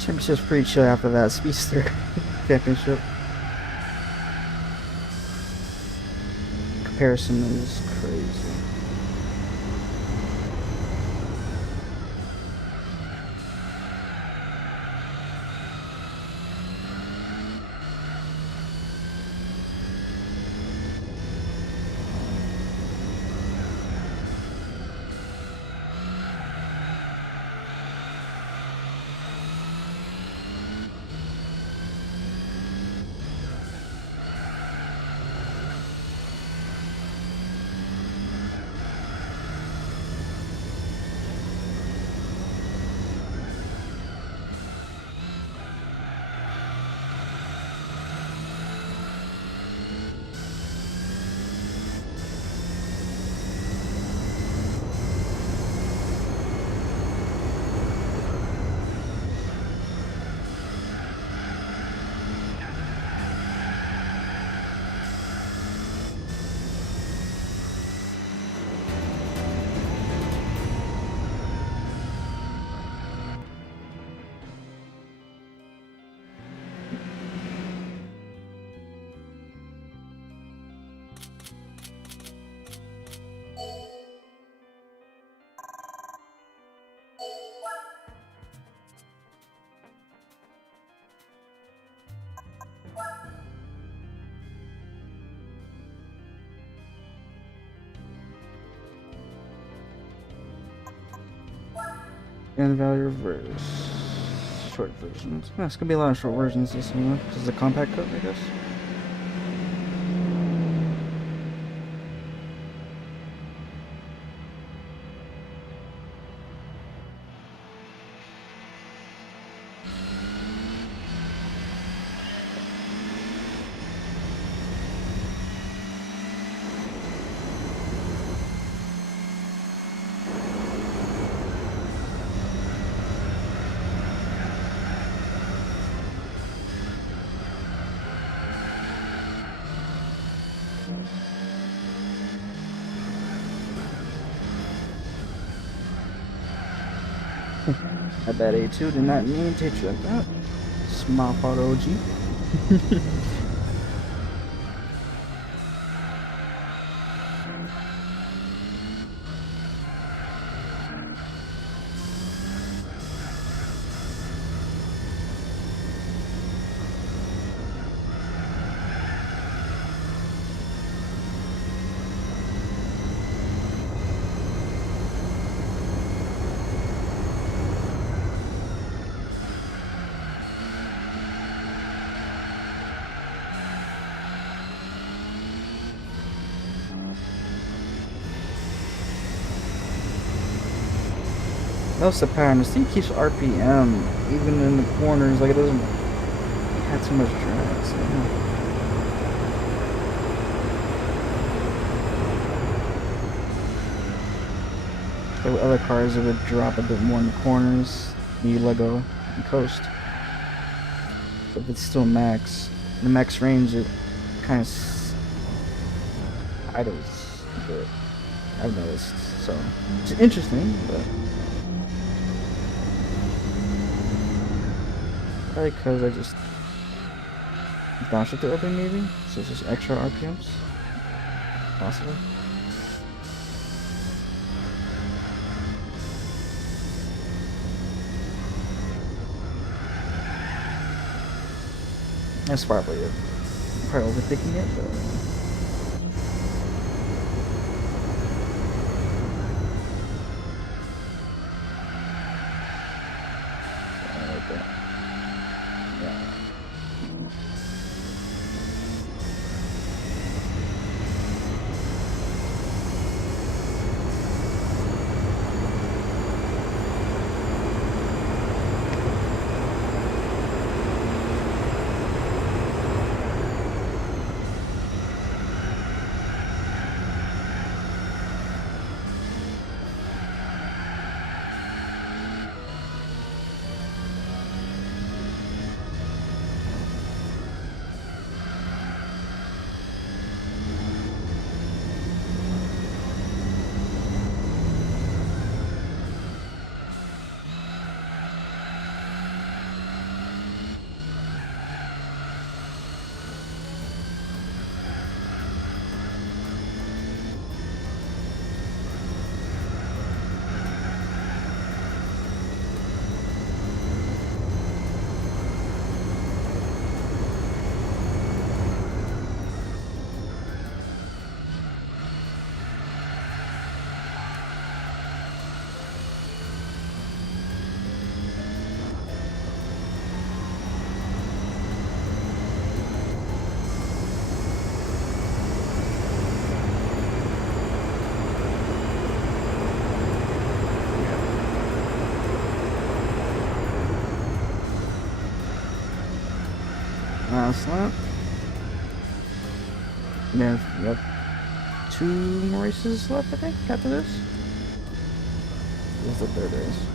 Championship's pretty chill after that Speedster championship. Comparison is crazy. And value reverse. Short versions. Yeah, it's gonna be a lot of short versions this one. This is a compact cut, I guess. I bet A2 did not mean to hit you like that. Small fault OG. That's the pattern. This thing keeps RPM even in the corners. Like it doesn't have too much drag. So, yeah. Like with other cars, it would drop a bit more in the corners. You let go and coast. But if it's still max, in the max range, it kind of idles a bit. I've noticed. So it's interesting, but. Probably because I just downshifted everything, maybe? So it's just extra RPMs? Possible. That's probably it. I'm probably overthinking it, but. last lap. And then we have 2 more races left, I think, after this. This is the 3rd race.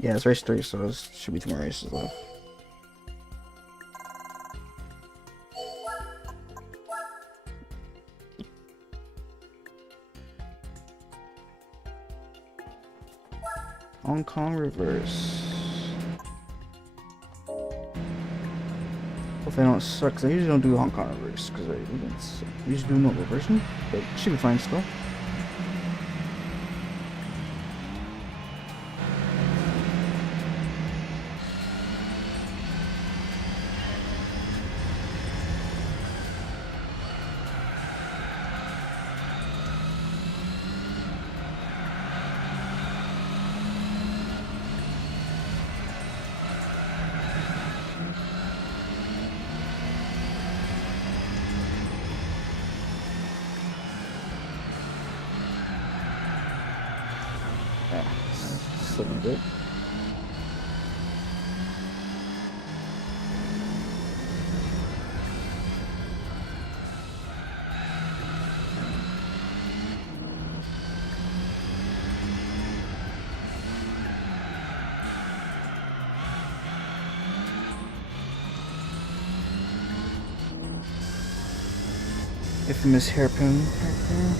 Yeah, it's race 3, so there should be 2 more races left. Hong Kong reverse. Hope they don't suck, because I usually don't do Hong Kong reverse, because I usually do normal version, but it should be fine still. Slipping a bit. Infamous hairpin right there.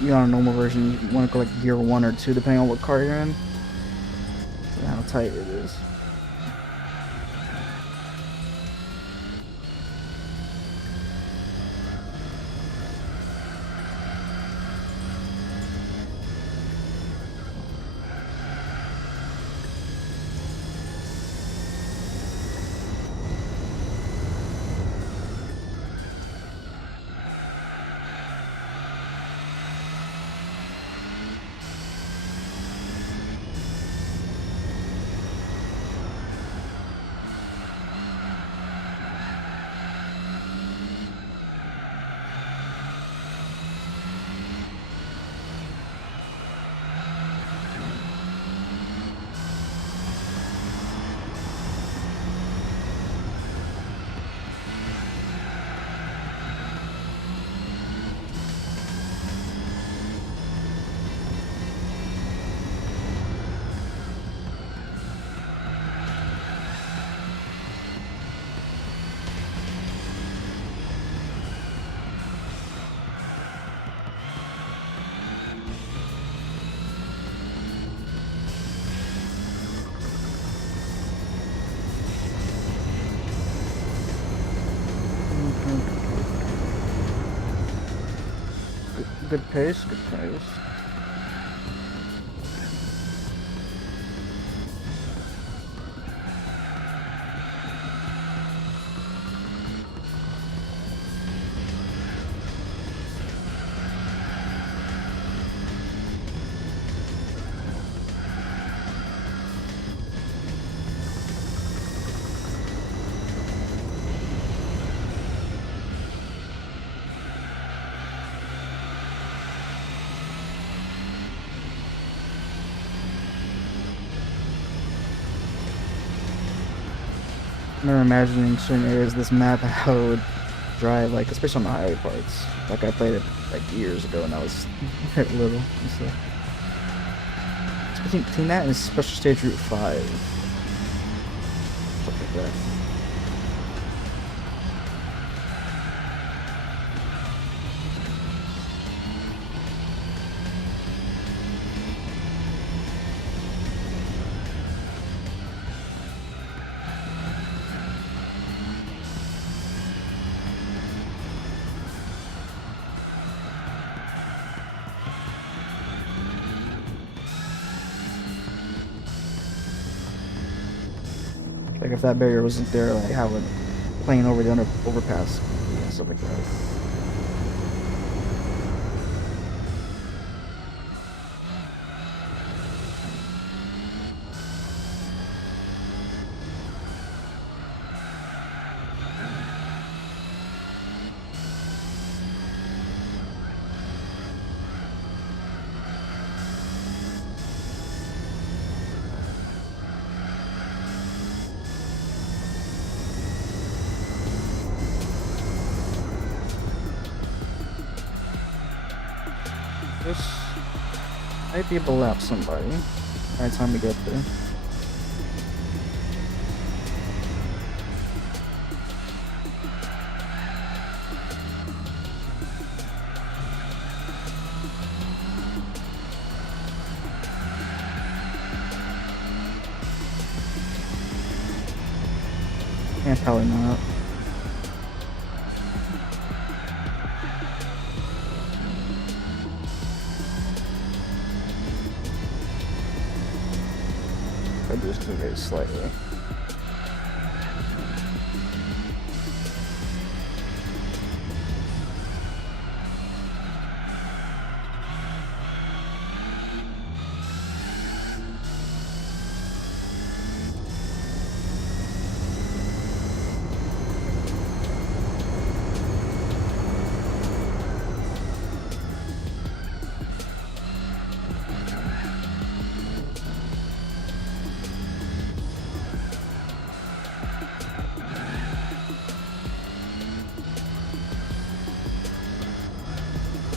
You're on a normal version, you want to go like gear 1 or 2 depending on what car you're in. So how tight it is. Good pace, good pace. I'm never imagining certain areas of this map how it would drive, like especially on the highway parts. Like I played it like years ago when I was little and stuff. So between that and Special Stage Route 5, stuff like that. Like if that barrier wasn't there, like have a plane over the overpass and stuff like that. This might be able to lap somebody by the time we get there. Yeah, probably not. I just do very slightly.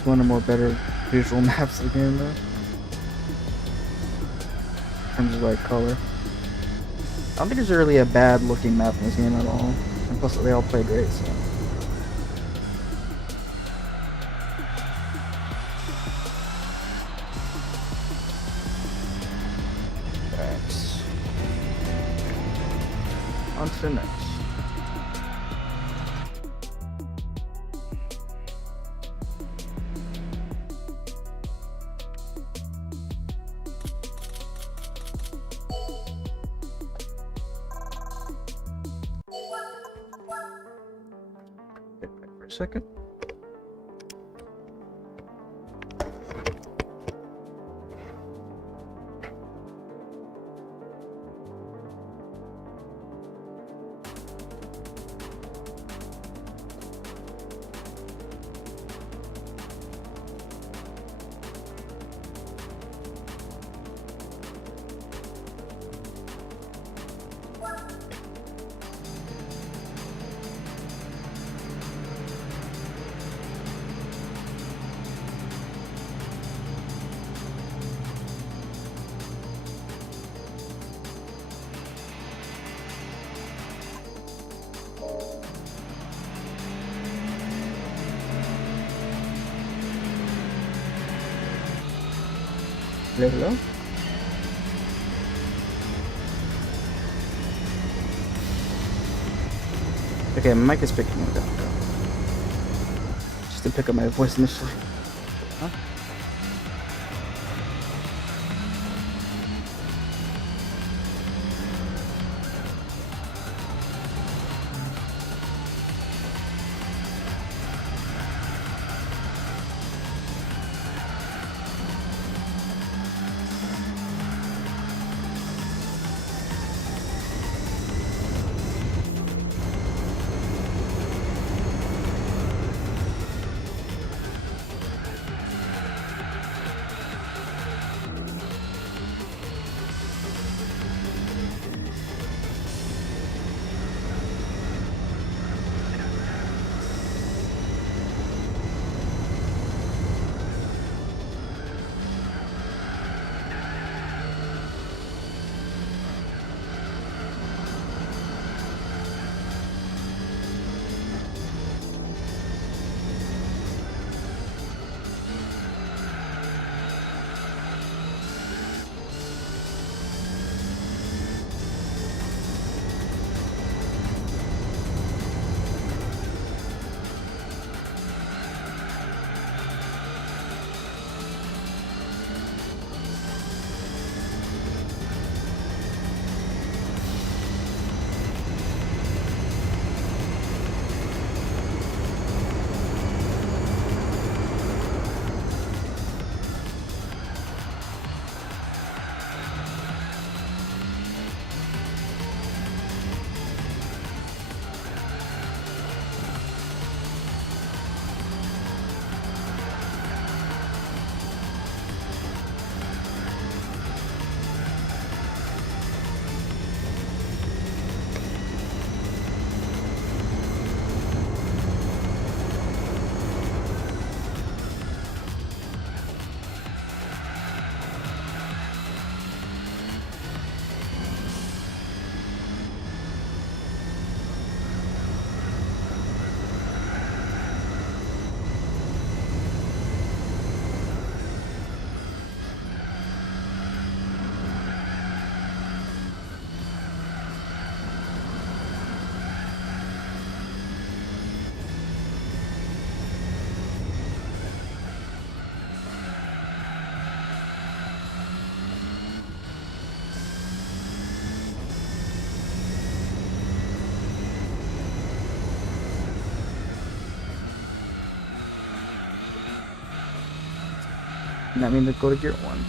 One of the more better visual maps of the game though. In terms of like color. I don't think there's really a bad looking map in this game at all. And plus they all play great, so. Alright. On to the next. Second. Hello? Okay, my mic is picking it up. Just to pick up my voice initially. Huh? And that means to go to gear 1.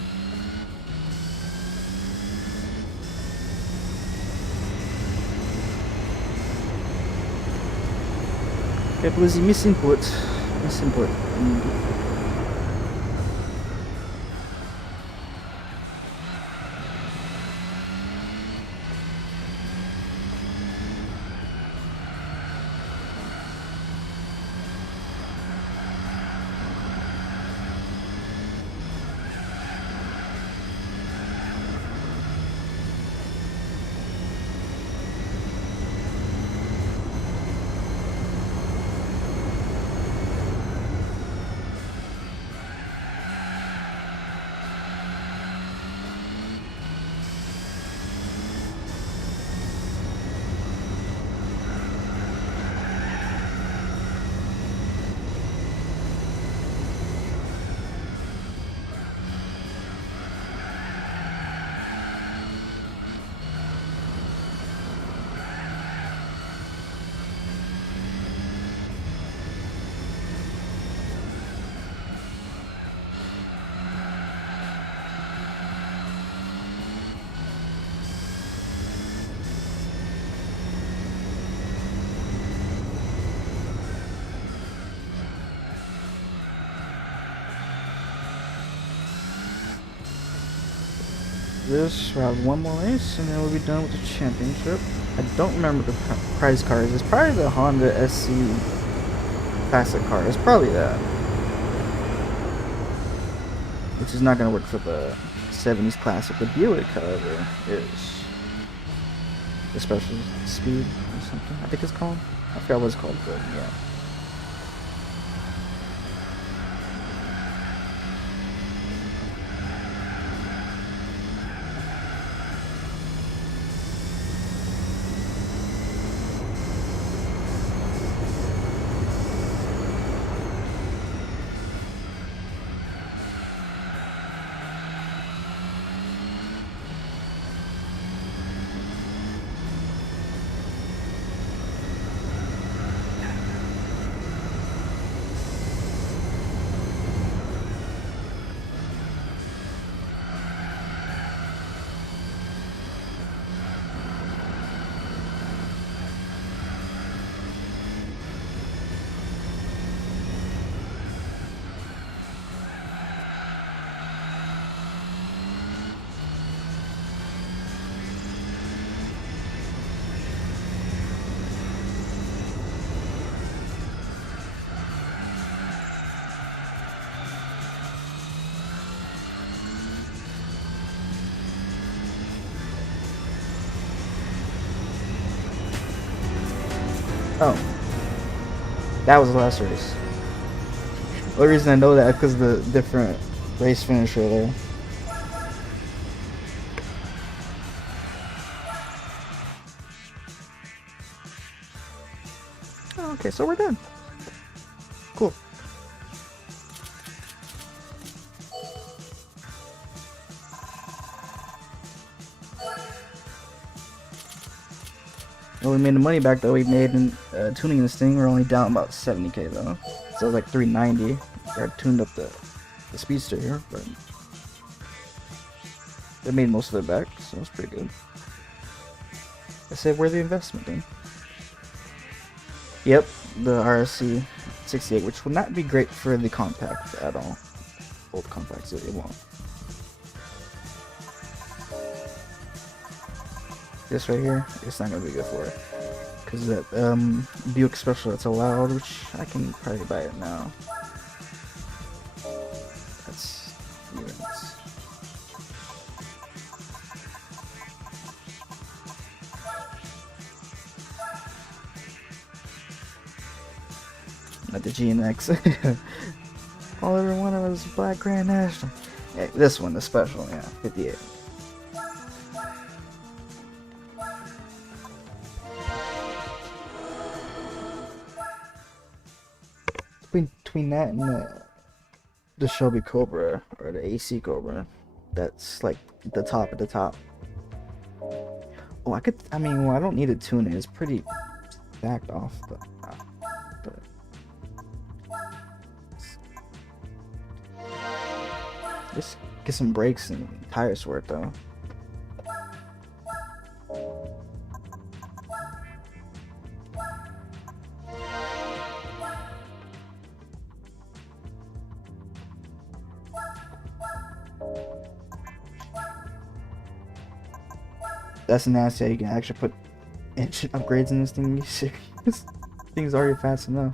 Okay, Blizzy, miss input. Miss input. This, we'll have one more race and then we'll be done with the championship. I don't remember the prize cars. It's probably the Honda SC Classic car. It's probably that. Which is not going to work for the 70s Classic. The Buick, however, is the Special Speed or something. I think it's called. I forgot what it's called, but yeah. Oh, that was the last race. The only reason I know that is because the different race finisher there. Oh, okay, so we're done. Cool. Well, we made the money back that we made in tuning this thing. We're only down about 70k though. So it was like 390. I tuned up the speedster here, but they made most of it back, so it's pretty good. I say worthy investment then. Yep, the RSC 68, which will not be great for the compact at all. Both compacts, it won't. This right here, it's not gonna be good for it. Because that Buick Special that's allowed, which I can probably buy it now. That's units. Not the GNX. All I ever wanted was Black Grand National. Yeah, this one, the Special, yeah, 58. Between that and the Shelby Cobra or the AC Cobra, that's like the top at the top. Oh, I mean, well, I don't need a tuning. It's pretty backed off, but Just get some brakes and tires for it though. That's nasty. You can actually put engine upgrades in this thing. You serious? This thing's already fast enough.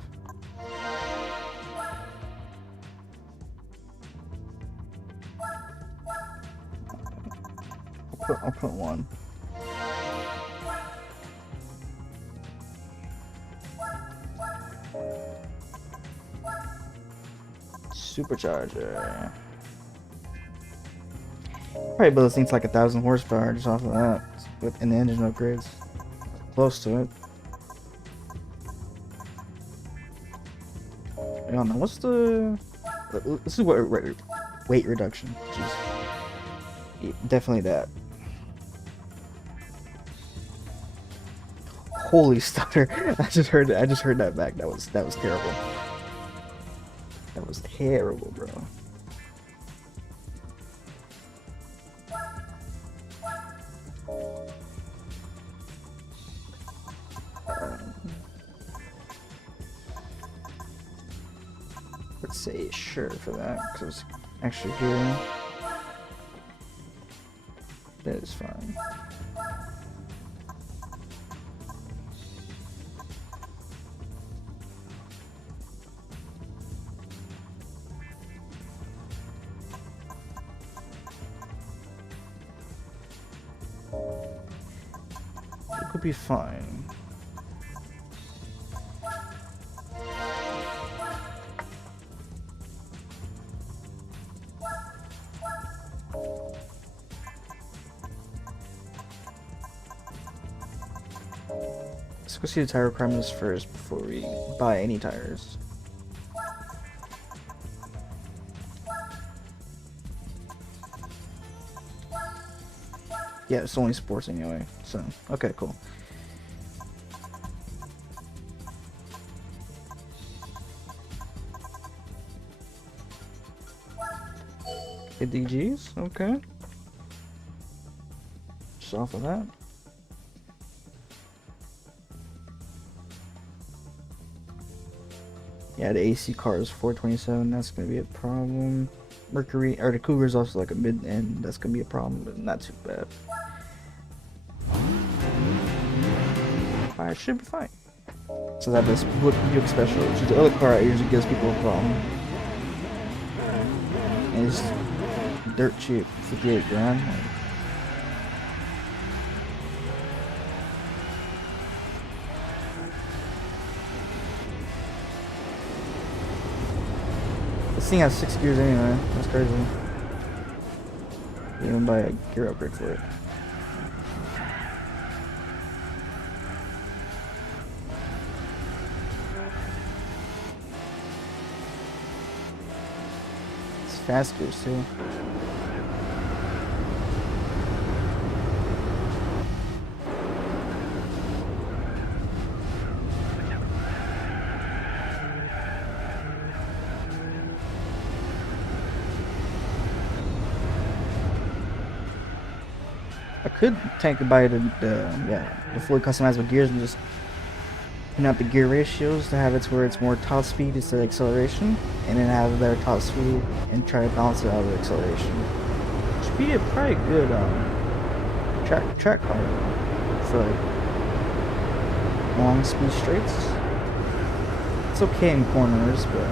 I'll put one. Supercharger. Probably build this thing to like 1,000 horsepower just off of that, with in the engine upgrades. Close to it. I don't know. What's the? Let's do weight reduction. Jeez. Yeah, definitely that. Holy stutter! I just heard that back. That was terrible. That was terrible, bro. Let's say sure for that, because it's actually here. That is fine. It could be fine. Let's go see the tire requirements first before we buy any tires. Yeah, it's only sports anyway, so okay, cool. DGs, okay. Just off of that. Yeah, the AC car is 427. That's gonna be a problem. Mercury or the Cougar is also like a mid-end. That's gonna be a problem, but not too bad. I should be fine. So that is Buick Special, which is the other car that usually gives people a problem. And it's dirt cheap, 58 grand. This thing has 6 gears anyway. That's crazy. You even buy a gear upgrade for it. It's fast gears too. I could take buy the fully customizable gears and just pin out the gear ratios to have it to where it's more top speed instead of acceleration, and then have their top speed and try to balance it out with acceleration. Should be a probably good track car for like long speed straights. It's okay in corners, but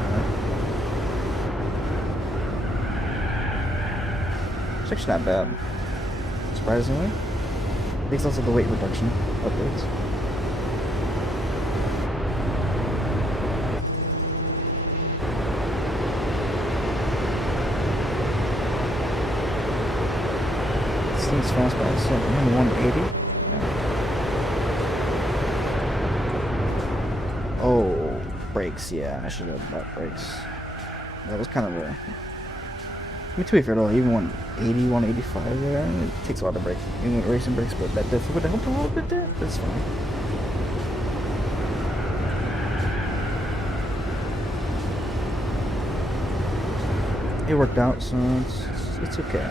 it's actually not bad. Surprisingly, I think it's also the weight reduction upgrades. This thing's fast by itself. 180. Yeah. Oh, brakes. Yeah, I should have bought brakes. That was kind of a. I mean, to be fair though, even 180, 185 there, it takes a lot of brakes, even with racing brakes, but that definitely would have helped a little bit there. That's fine. It worked out, so it's It's okay.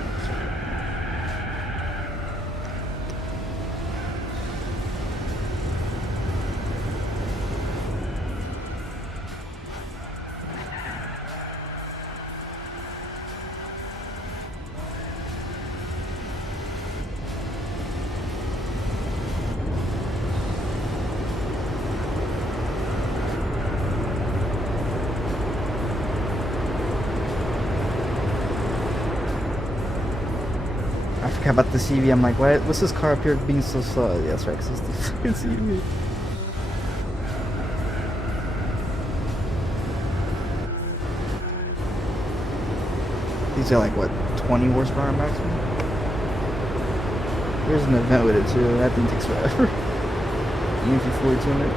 I forgot about the CV. I'm like, what's this car up here being so slow? Yeah, that's right, because it's the fucking CV. These are like, what, 20 horsepower maximum? There's an event with it too. That thing takes forever. Even if you fully tune it.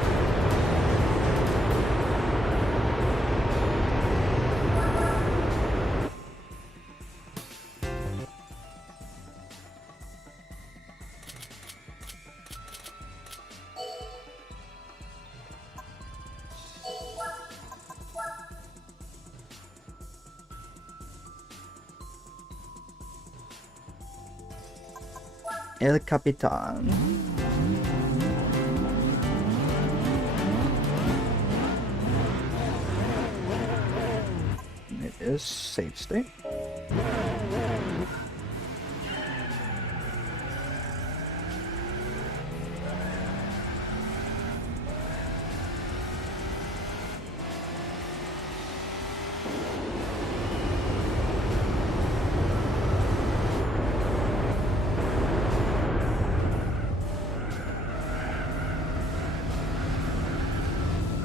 El Capitan. It is safe state.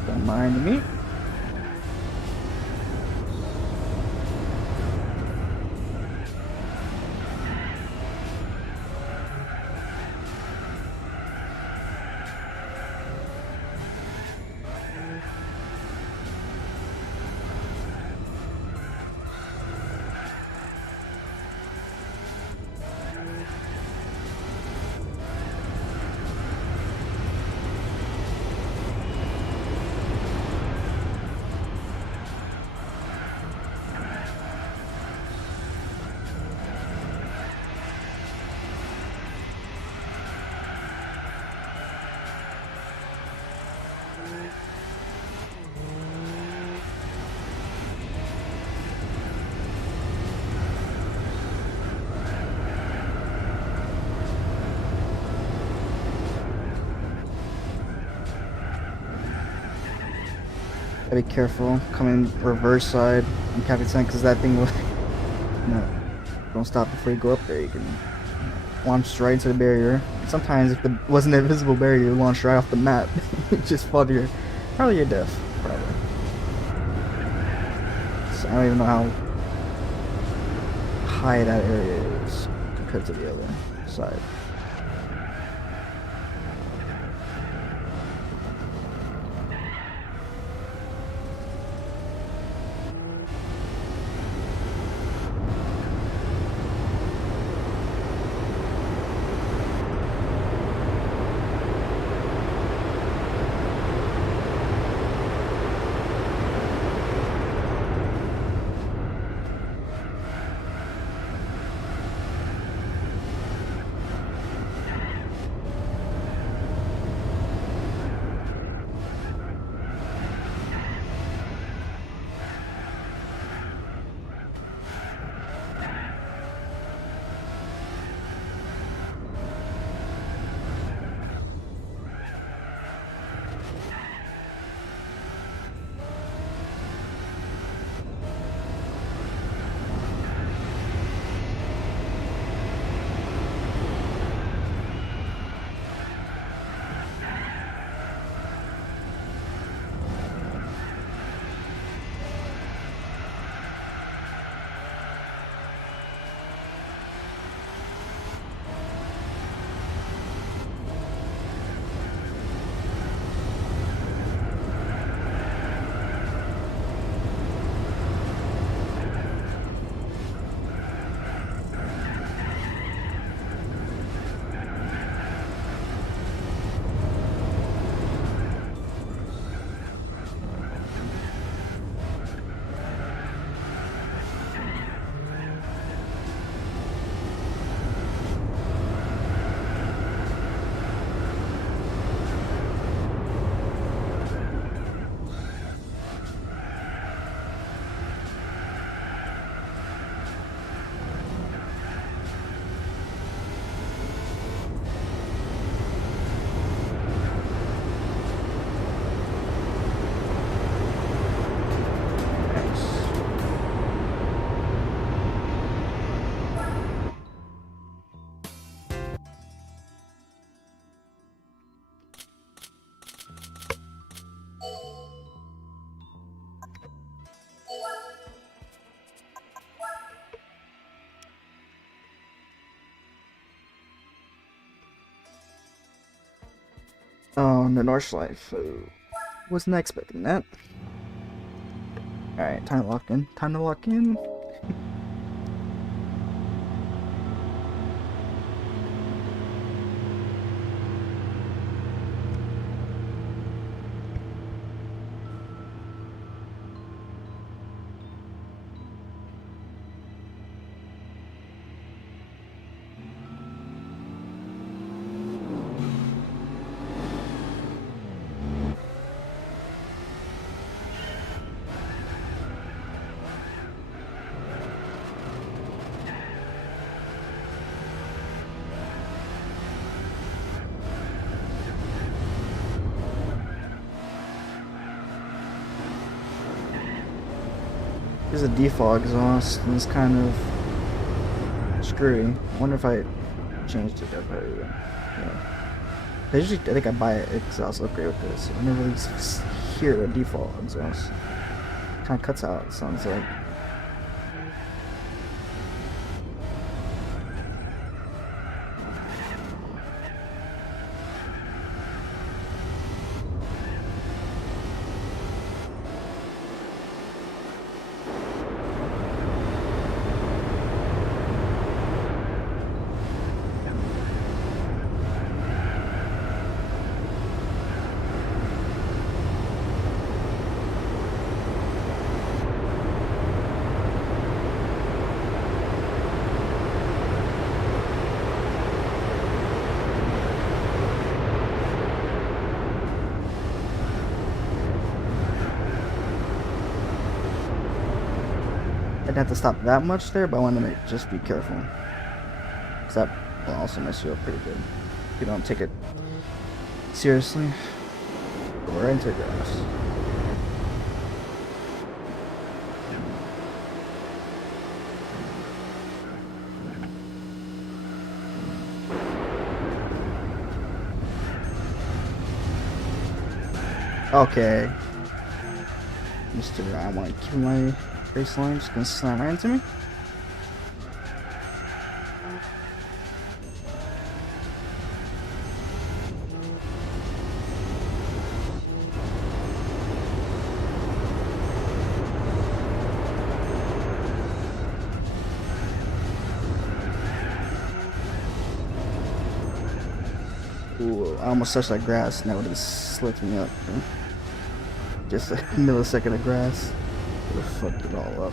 Don't mind me. Gotta be careful coming reverse side on Capitan because that thing will, don't stop before you go up there. You can launch straight into the barrier. Sometimes if there wasn't an invisible barrier, you launch right off the map. You just fall to your, probably your death. Probably. So I don't even know how high that area is compared to the other side. Oh, the Nordschleife. Wasn't expecting that. Alright, time to lock in. Time to lock in. There's a default exhaust, and it's kind of screwy. I wonder if I changed it up. Yeah. I think I buy an exhaust upgrade with this. I never really hear a default exhaust. Kind of cuts out, it sounds like. I didn't have to stop that much there, but I want to just be careful. Because that will also mess you up pretty good. If you don't take it seriously. Go right into grass. Okay. Mr. I want to keep my baseline, just gonna slam right into me. Ooh, I almost touched that grass and that would have slipped me up. Just a millisecond of grass would have fucked it all up.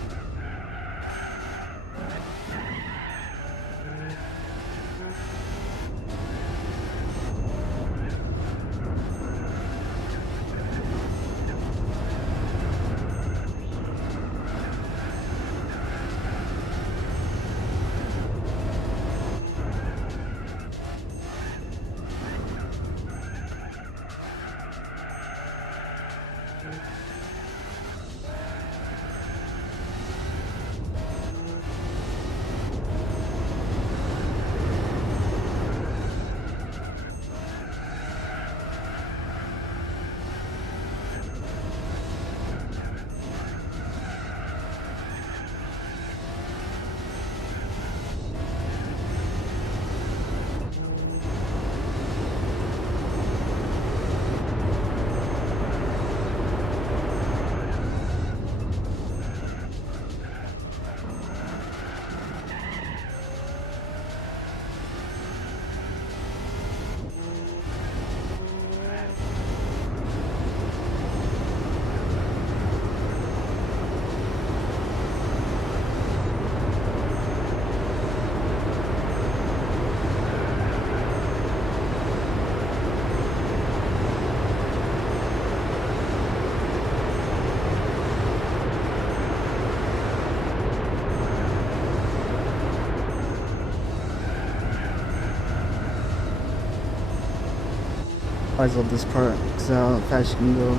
I always love this part because how fast you can go.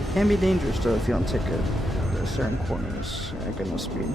It can be dangerous though if you don't take a certain corners at good enough speed.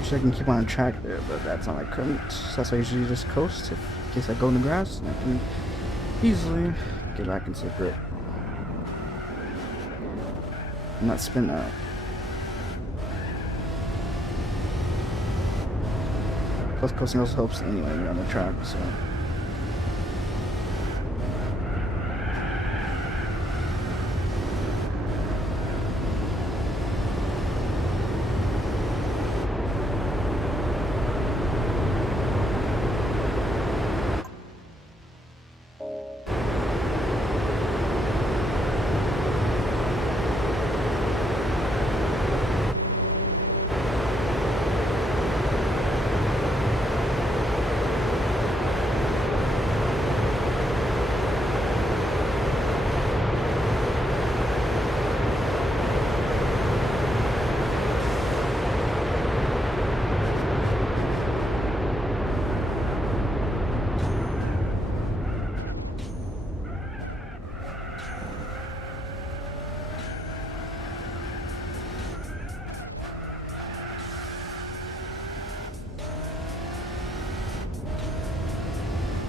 Wish I can keep on track there, but that's not I couldn't. So that's why I usually just coast in case I go in the grass and I can easily get back into the grip. I'm not spin out. Plus coasting also helps anyway when you're on the track, so.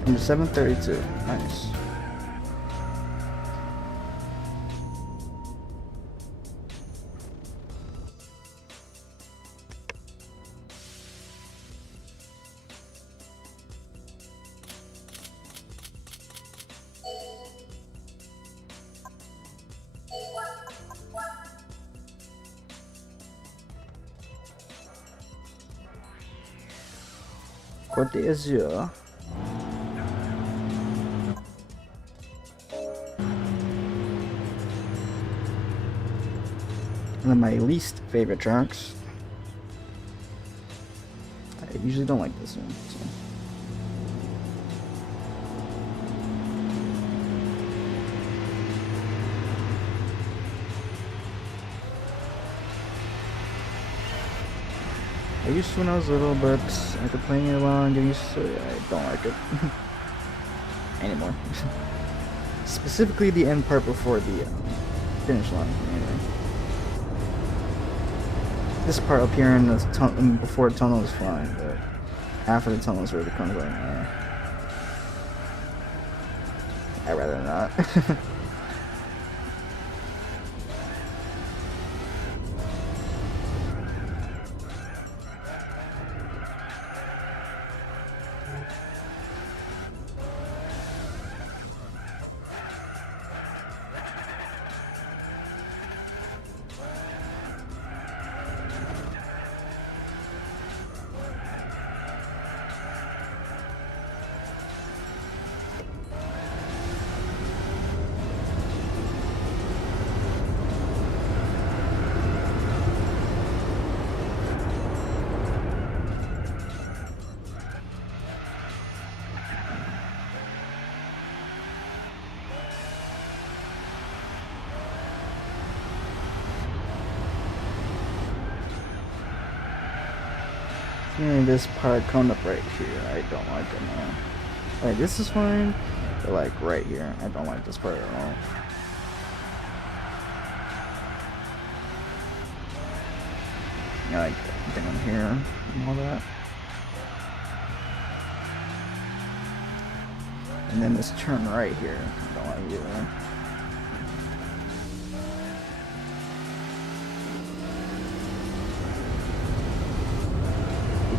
Number 732. Nice. Côte d'Azur. One of my least favorite tracks. I usually don't like this one. So. I used to when I was little, but after playing it a while and getting used to it, I don't like it anymore. Specifically the end part before the finish line. Anyway. This part up here in the before the tunnel is fine, but after the tunnel is where it becomes like, I'd rather not. And this part coming up right here, I don't like it now. Like this is fine, but like right here, I don't like this part at all. I like down here and all that. And then this turn right here, I don't like either.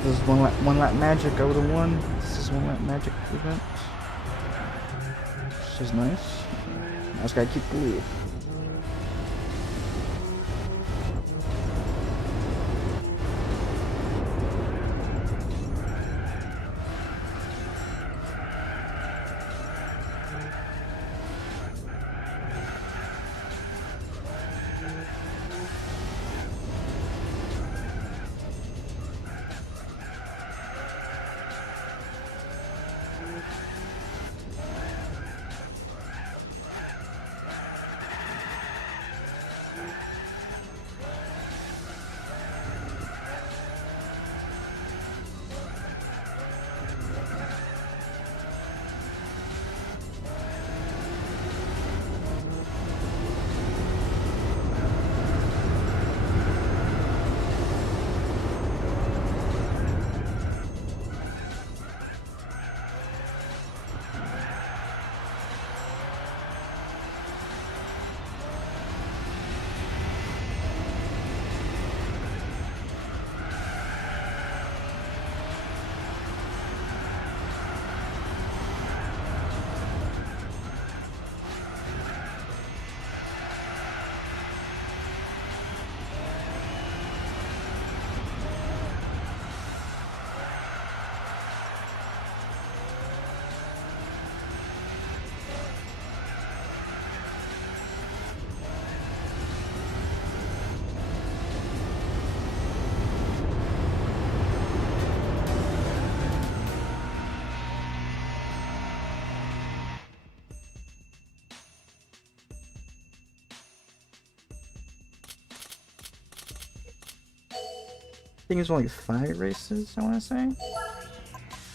This is one lap magic I would have won. This is one lap magic event. Which is nice. I just gotta keep the lead. think it's only 5 races, I want to say.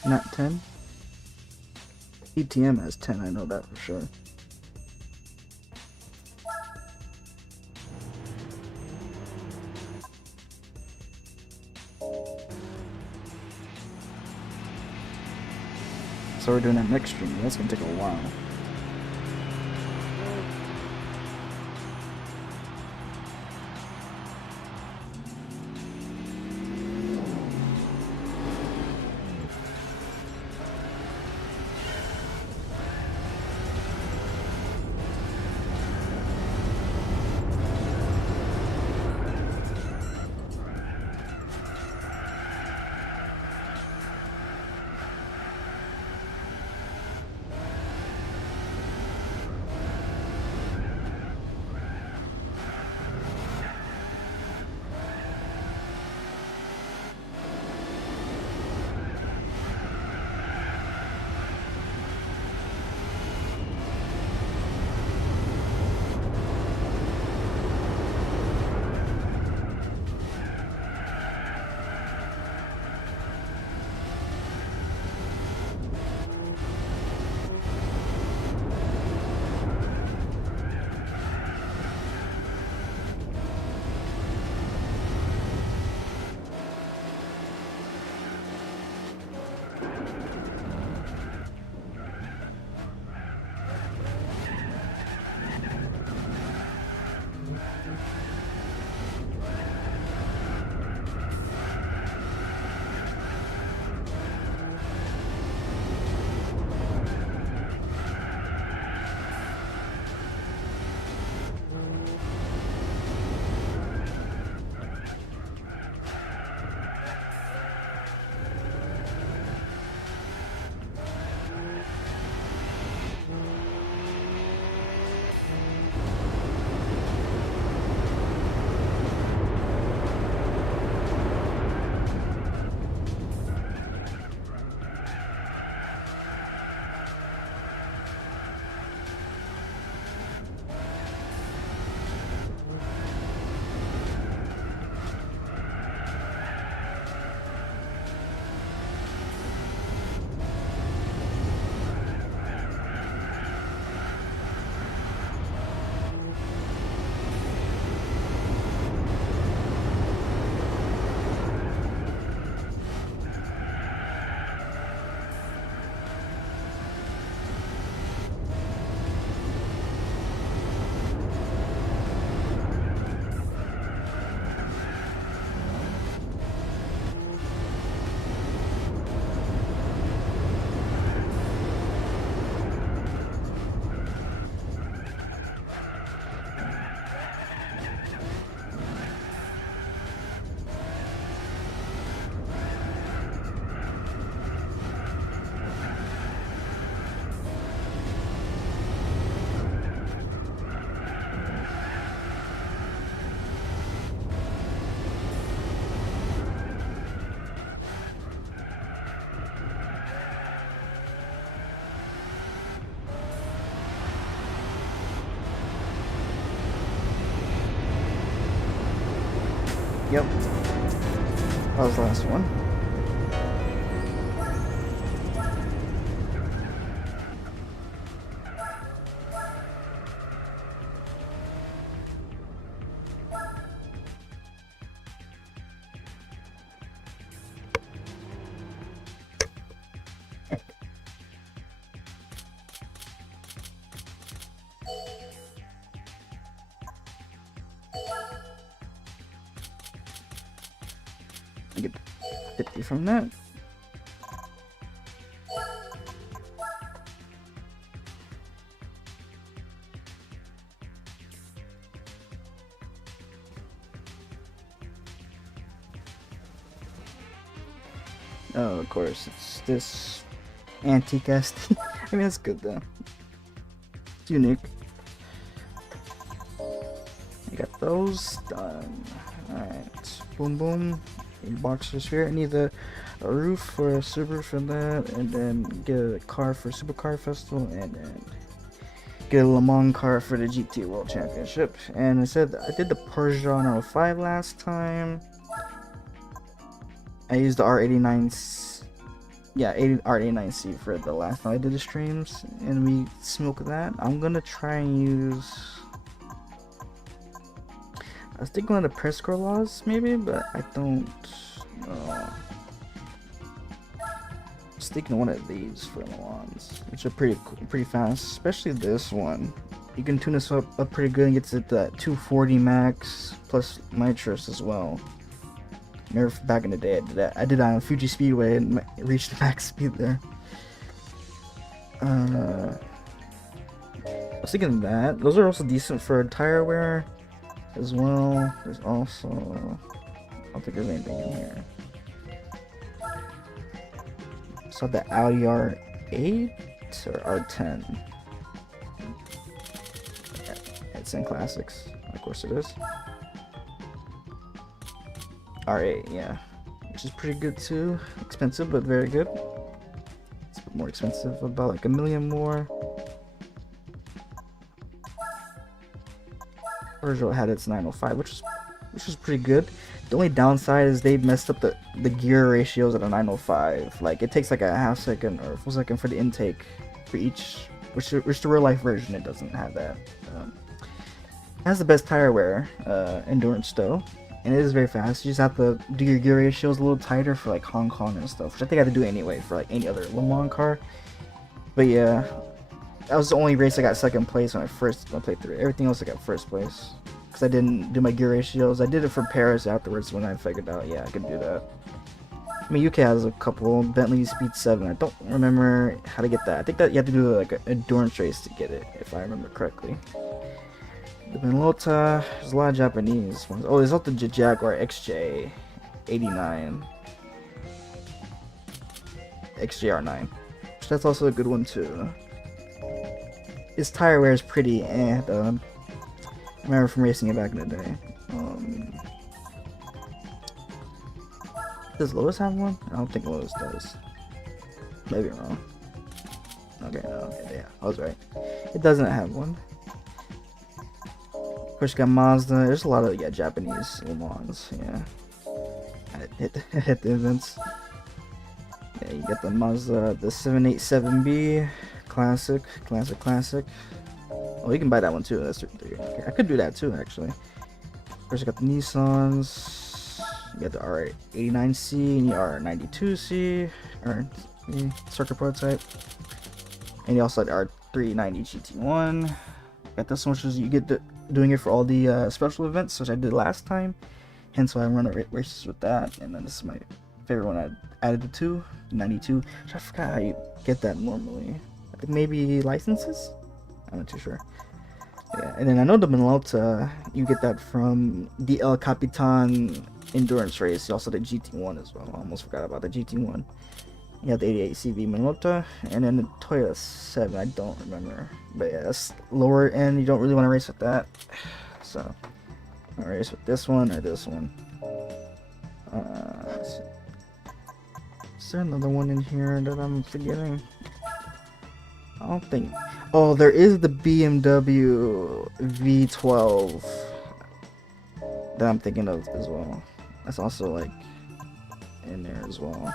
Not 10. ETM has 10, I know that for sure. So we're doing that next stream. That's gonna take a while. Yep. That was the last one. I get 50 from that. Oh, of course, it's this antique SD. I mean, that's good though. It's unique. I got those done. Alright, boom boom. A boxer sphere. I need a roof for a Subaru for that, and then get a car for Supercar Festival, and then get a Le Mans car for the GT World Championship. And I said I did the Peugeot 905 last time. I used the R89. Yeah, R89C for the last time I did the streams, and we smoked that. I'm gonna try and use. I was thinking of the press score laws maybe, but I don't. I was thinking of one of these for Milans, which are pretty fast, especially this one. You can tune this up pretty good and get to that 240 max plus nitrous as well. Remember back in the day I did that. I did that on Fuji Speedway and reached the max speed there. I was thinking of that. Those are also decent for tire wear as well. There's also, I don't think there's anything in here. So the Audi R8 or R10. It's in classics. Of course it is. R8, yeah, which is pretty good too. Expensive, but very good. It's a bit more expensive, about like $1 million more. Peugeot had its 905, which was pretty good. The only downside is they messed up the gear ratios at a 905. Like it takes like a half second or a full second for the intake for each, which the real life version it doesn't have that. It has the best tire wear, endurance though. And it is very fast. You just have to do your gear ratios a little tighter for like Hong Kong and stuff, which I think I have to do anyway for like any other Le Mans car. But yeah, that was the only race I got second place when I first played through. Everything else I got first place because I didn't do my gear ratios. I did it for Paris afterwards when I figured out, yeah, I could do that. I mean, UK has a couple. Bentley Speed 7. I don't remember how to get that. I think that you have to do like an endurance race to get it, if I remember correctly. The Minolta, there's a lot of Japanese ones. Oh, there's also the Jaguar XJ89. XJR9. That's also a good one too. His tire wear is pretty though. I remember from racing it back in the day. Does Lotus have one? I don't think Lotus does. Maybe I'm wrong. Okay, no, okay, yeah, I was right. It doesn't have one. Of course, you got Mazda. There's a lot of Japanese Le Mans. Yeah, hit the events. Yeah, you got the Mazda, the 787B, classic. Oh, you can buy that one too. That's okay, I could do that too, actually. Of course, you got the Nissans. You got the R89C and the R92C, or circuit prototype. And you also had the R390 GT1. Got this one, which is you get doing it for all the special events, which I did last time. Hence why I run races with that. And then this is my favorite one I added the 292. Which I forgot how you get that normally. I think maybe licenses? I'm not too sure. Yeah, and then I know the Minolta, you get that from the El Capitan endurance race. You also did GT1 as well. I almost forgot about the GT1. You have the 88 CV Minolta, and then the Toyota 7, I don't remember. But yeah, that's lower end, you don't really want to race with that. So, I'll race with this one or this one. Is there another one in here that I'm forgetting? I don't think. Oh, there is the BMW V12 that I'm thinking of as well. That's also like in there as well.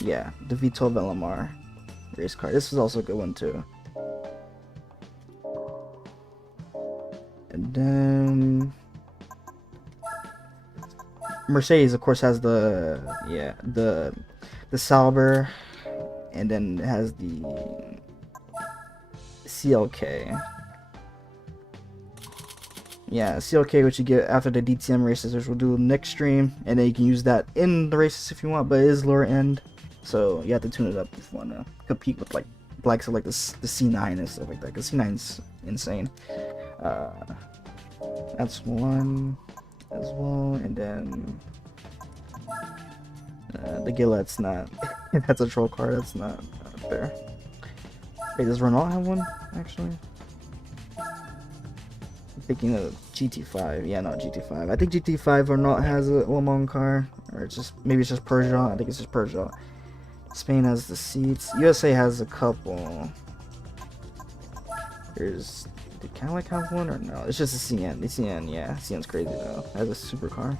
Yeah, the V12 LMR race car. This is also a good one too. And then Mercedes, of course, has the Sauber, and then it has the CLK. Yeah, CLK, which you get after the DTM races, which we'll do next stream, and then you can use that in the races if you want, but it is lower end, so you have to tune it up if you want to compete with like likes of like the C9 and stuff like that, because C9's insane. That's one as well, and then the Gillette's not. That's a troll car. That's not fair. Wait, does Renault have one actually? I'm thinking of GT5. Yeah, not GT5. I think GT5 Renault has a Le Mans car, or it's just maybe it's just Peugeot. I think it's just Peugeot. Spain has the seats. USA has a couple. There's Did Cadillac have one or no? It's just a CN. The CN, yeah. CN's crazy though. That's a supercar.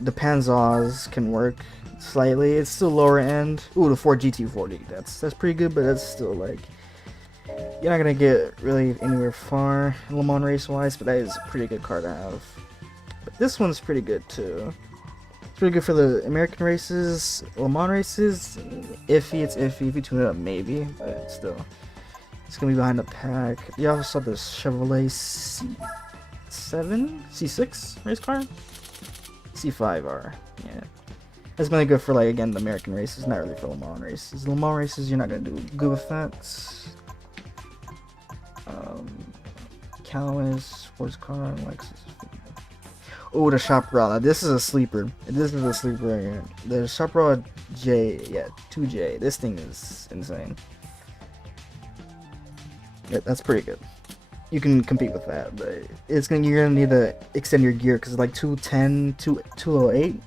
The Panzers can work slightly. It's still lower end. Ooh, the Ford GT40. That's pretty good, but that's still like you're not gonna get really anywhere far Le Mans race wise. But that is a pretty good car to have. But this one's pretty good too. It's pretty good for the American races. Le Mans races, iffy. It's iffy. If you tune it up, maybe, but still, it's gonna be behind the pack. You also saw the Chevrolet C7, C6 race car. C5R, yeah. That's mainly good for, like, again, the American races, not really for Le Mans races. Le Mans races, you're not gonna do good with that. Callaway, sports car, Lexus. Oh, the Chaparral. Now, this is a sleeper. This is a sleeper right here. The Chaparral J, yeah, 2J. This thing is insane. Yeah, that's pretty good. You can compete with that, but you're gonna need to extend your gear because it's like 210, 208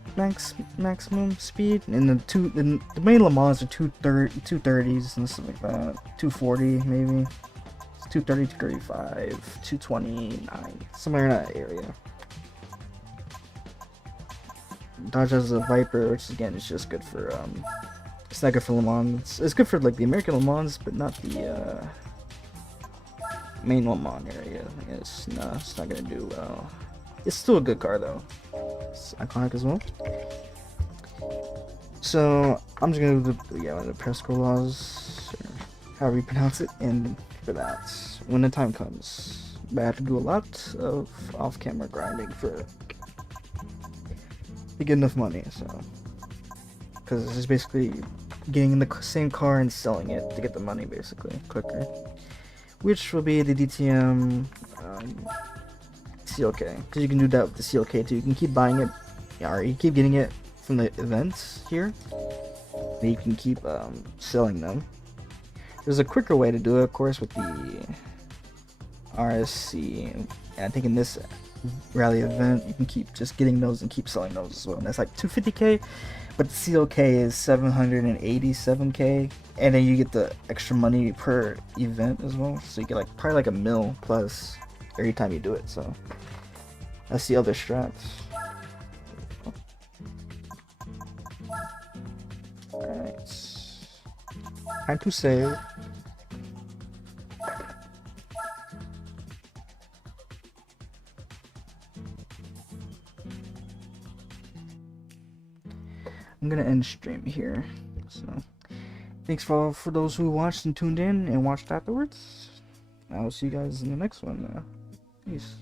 maximum speed, and the main Le Mans are 230s and stuff like that, 240 maybe, it's 230, 235, 229, somewhere in that area. Dodge has a Viper, which again is just good for it's not good for Le Mans. It's good for like the American Le Mans, but not the main Le Mans area. It's not gonna do well. It's still a good car though. It's iconic as well. So I'm just gonna do the Presco laws, or however you pronounce it, and for that, when the time comes, but I have to do a lot of off-camera grinding to get enough money. So, because it's just basically getting in the same car and selling it to get the money basically quicker. Which will be the DTM CLK, because you can do that with the CLK too. You can keep buying it, or you keep getting it from the events here, and you can keep selling them. There's a quicker way to do it, of course, with the RSC, and I think in this rally event you can keep just getting those and keep selling those as well. And that's like 250k, but the CLK is 787k, and then you get the extra money per event as well, so you get like probably like a mil plus every time you do it. So that's the other strats. Alright, time to save. I'm gonna end stream here. So thanks for those who watched and tuned in and watched afterwards. I will see you guys in the next one. Peace.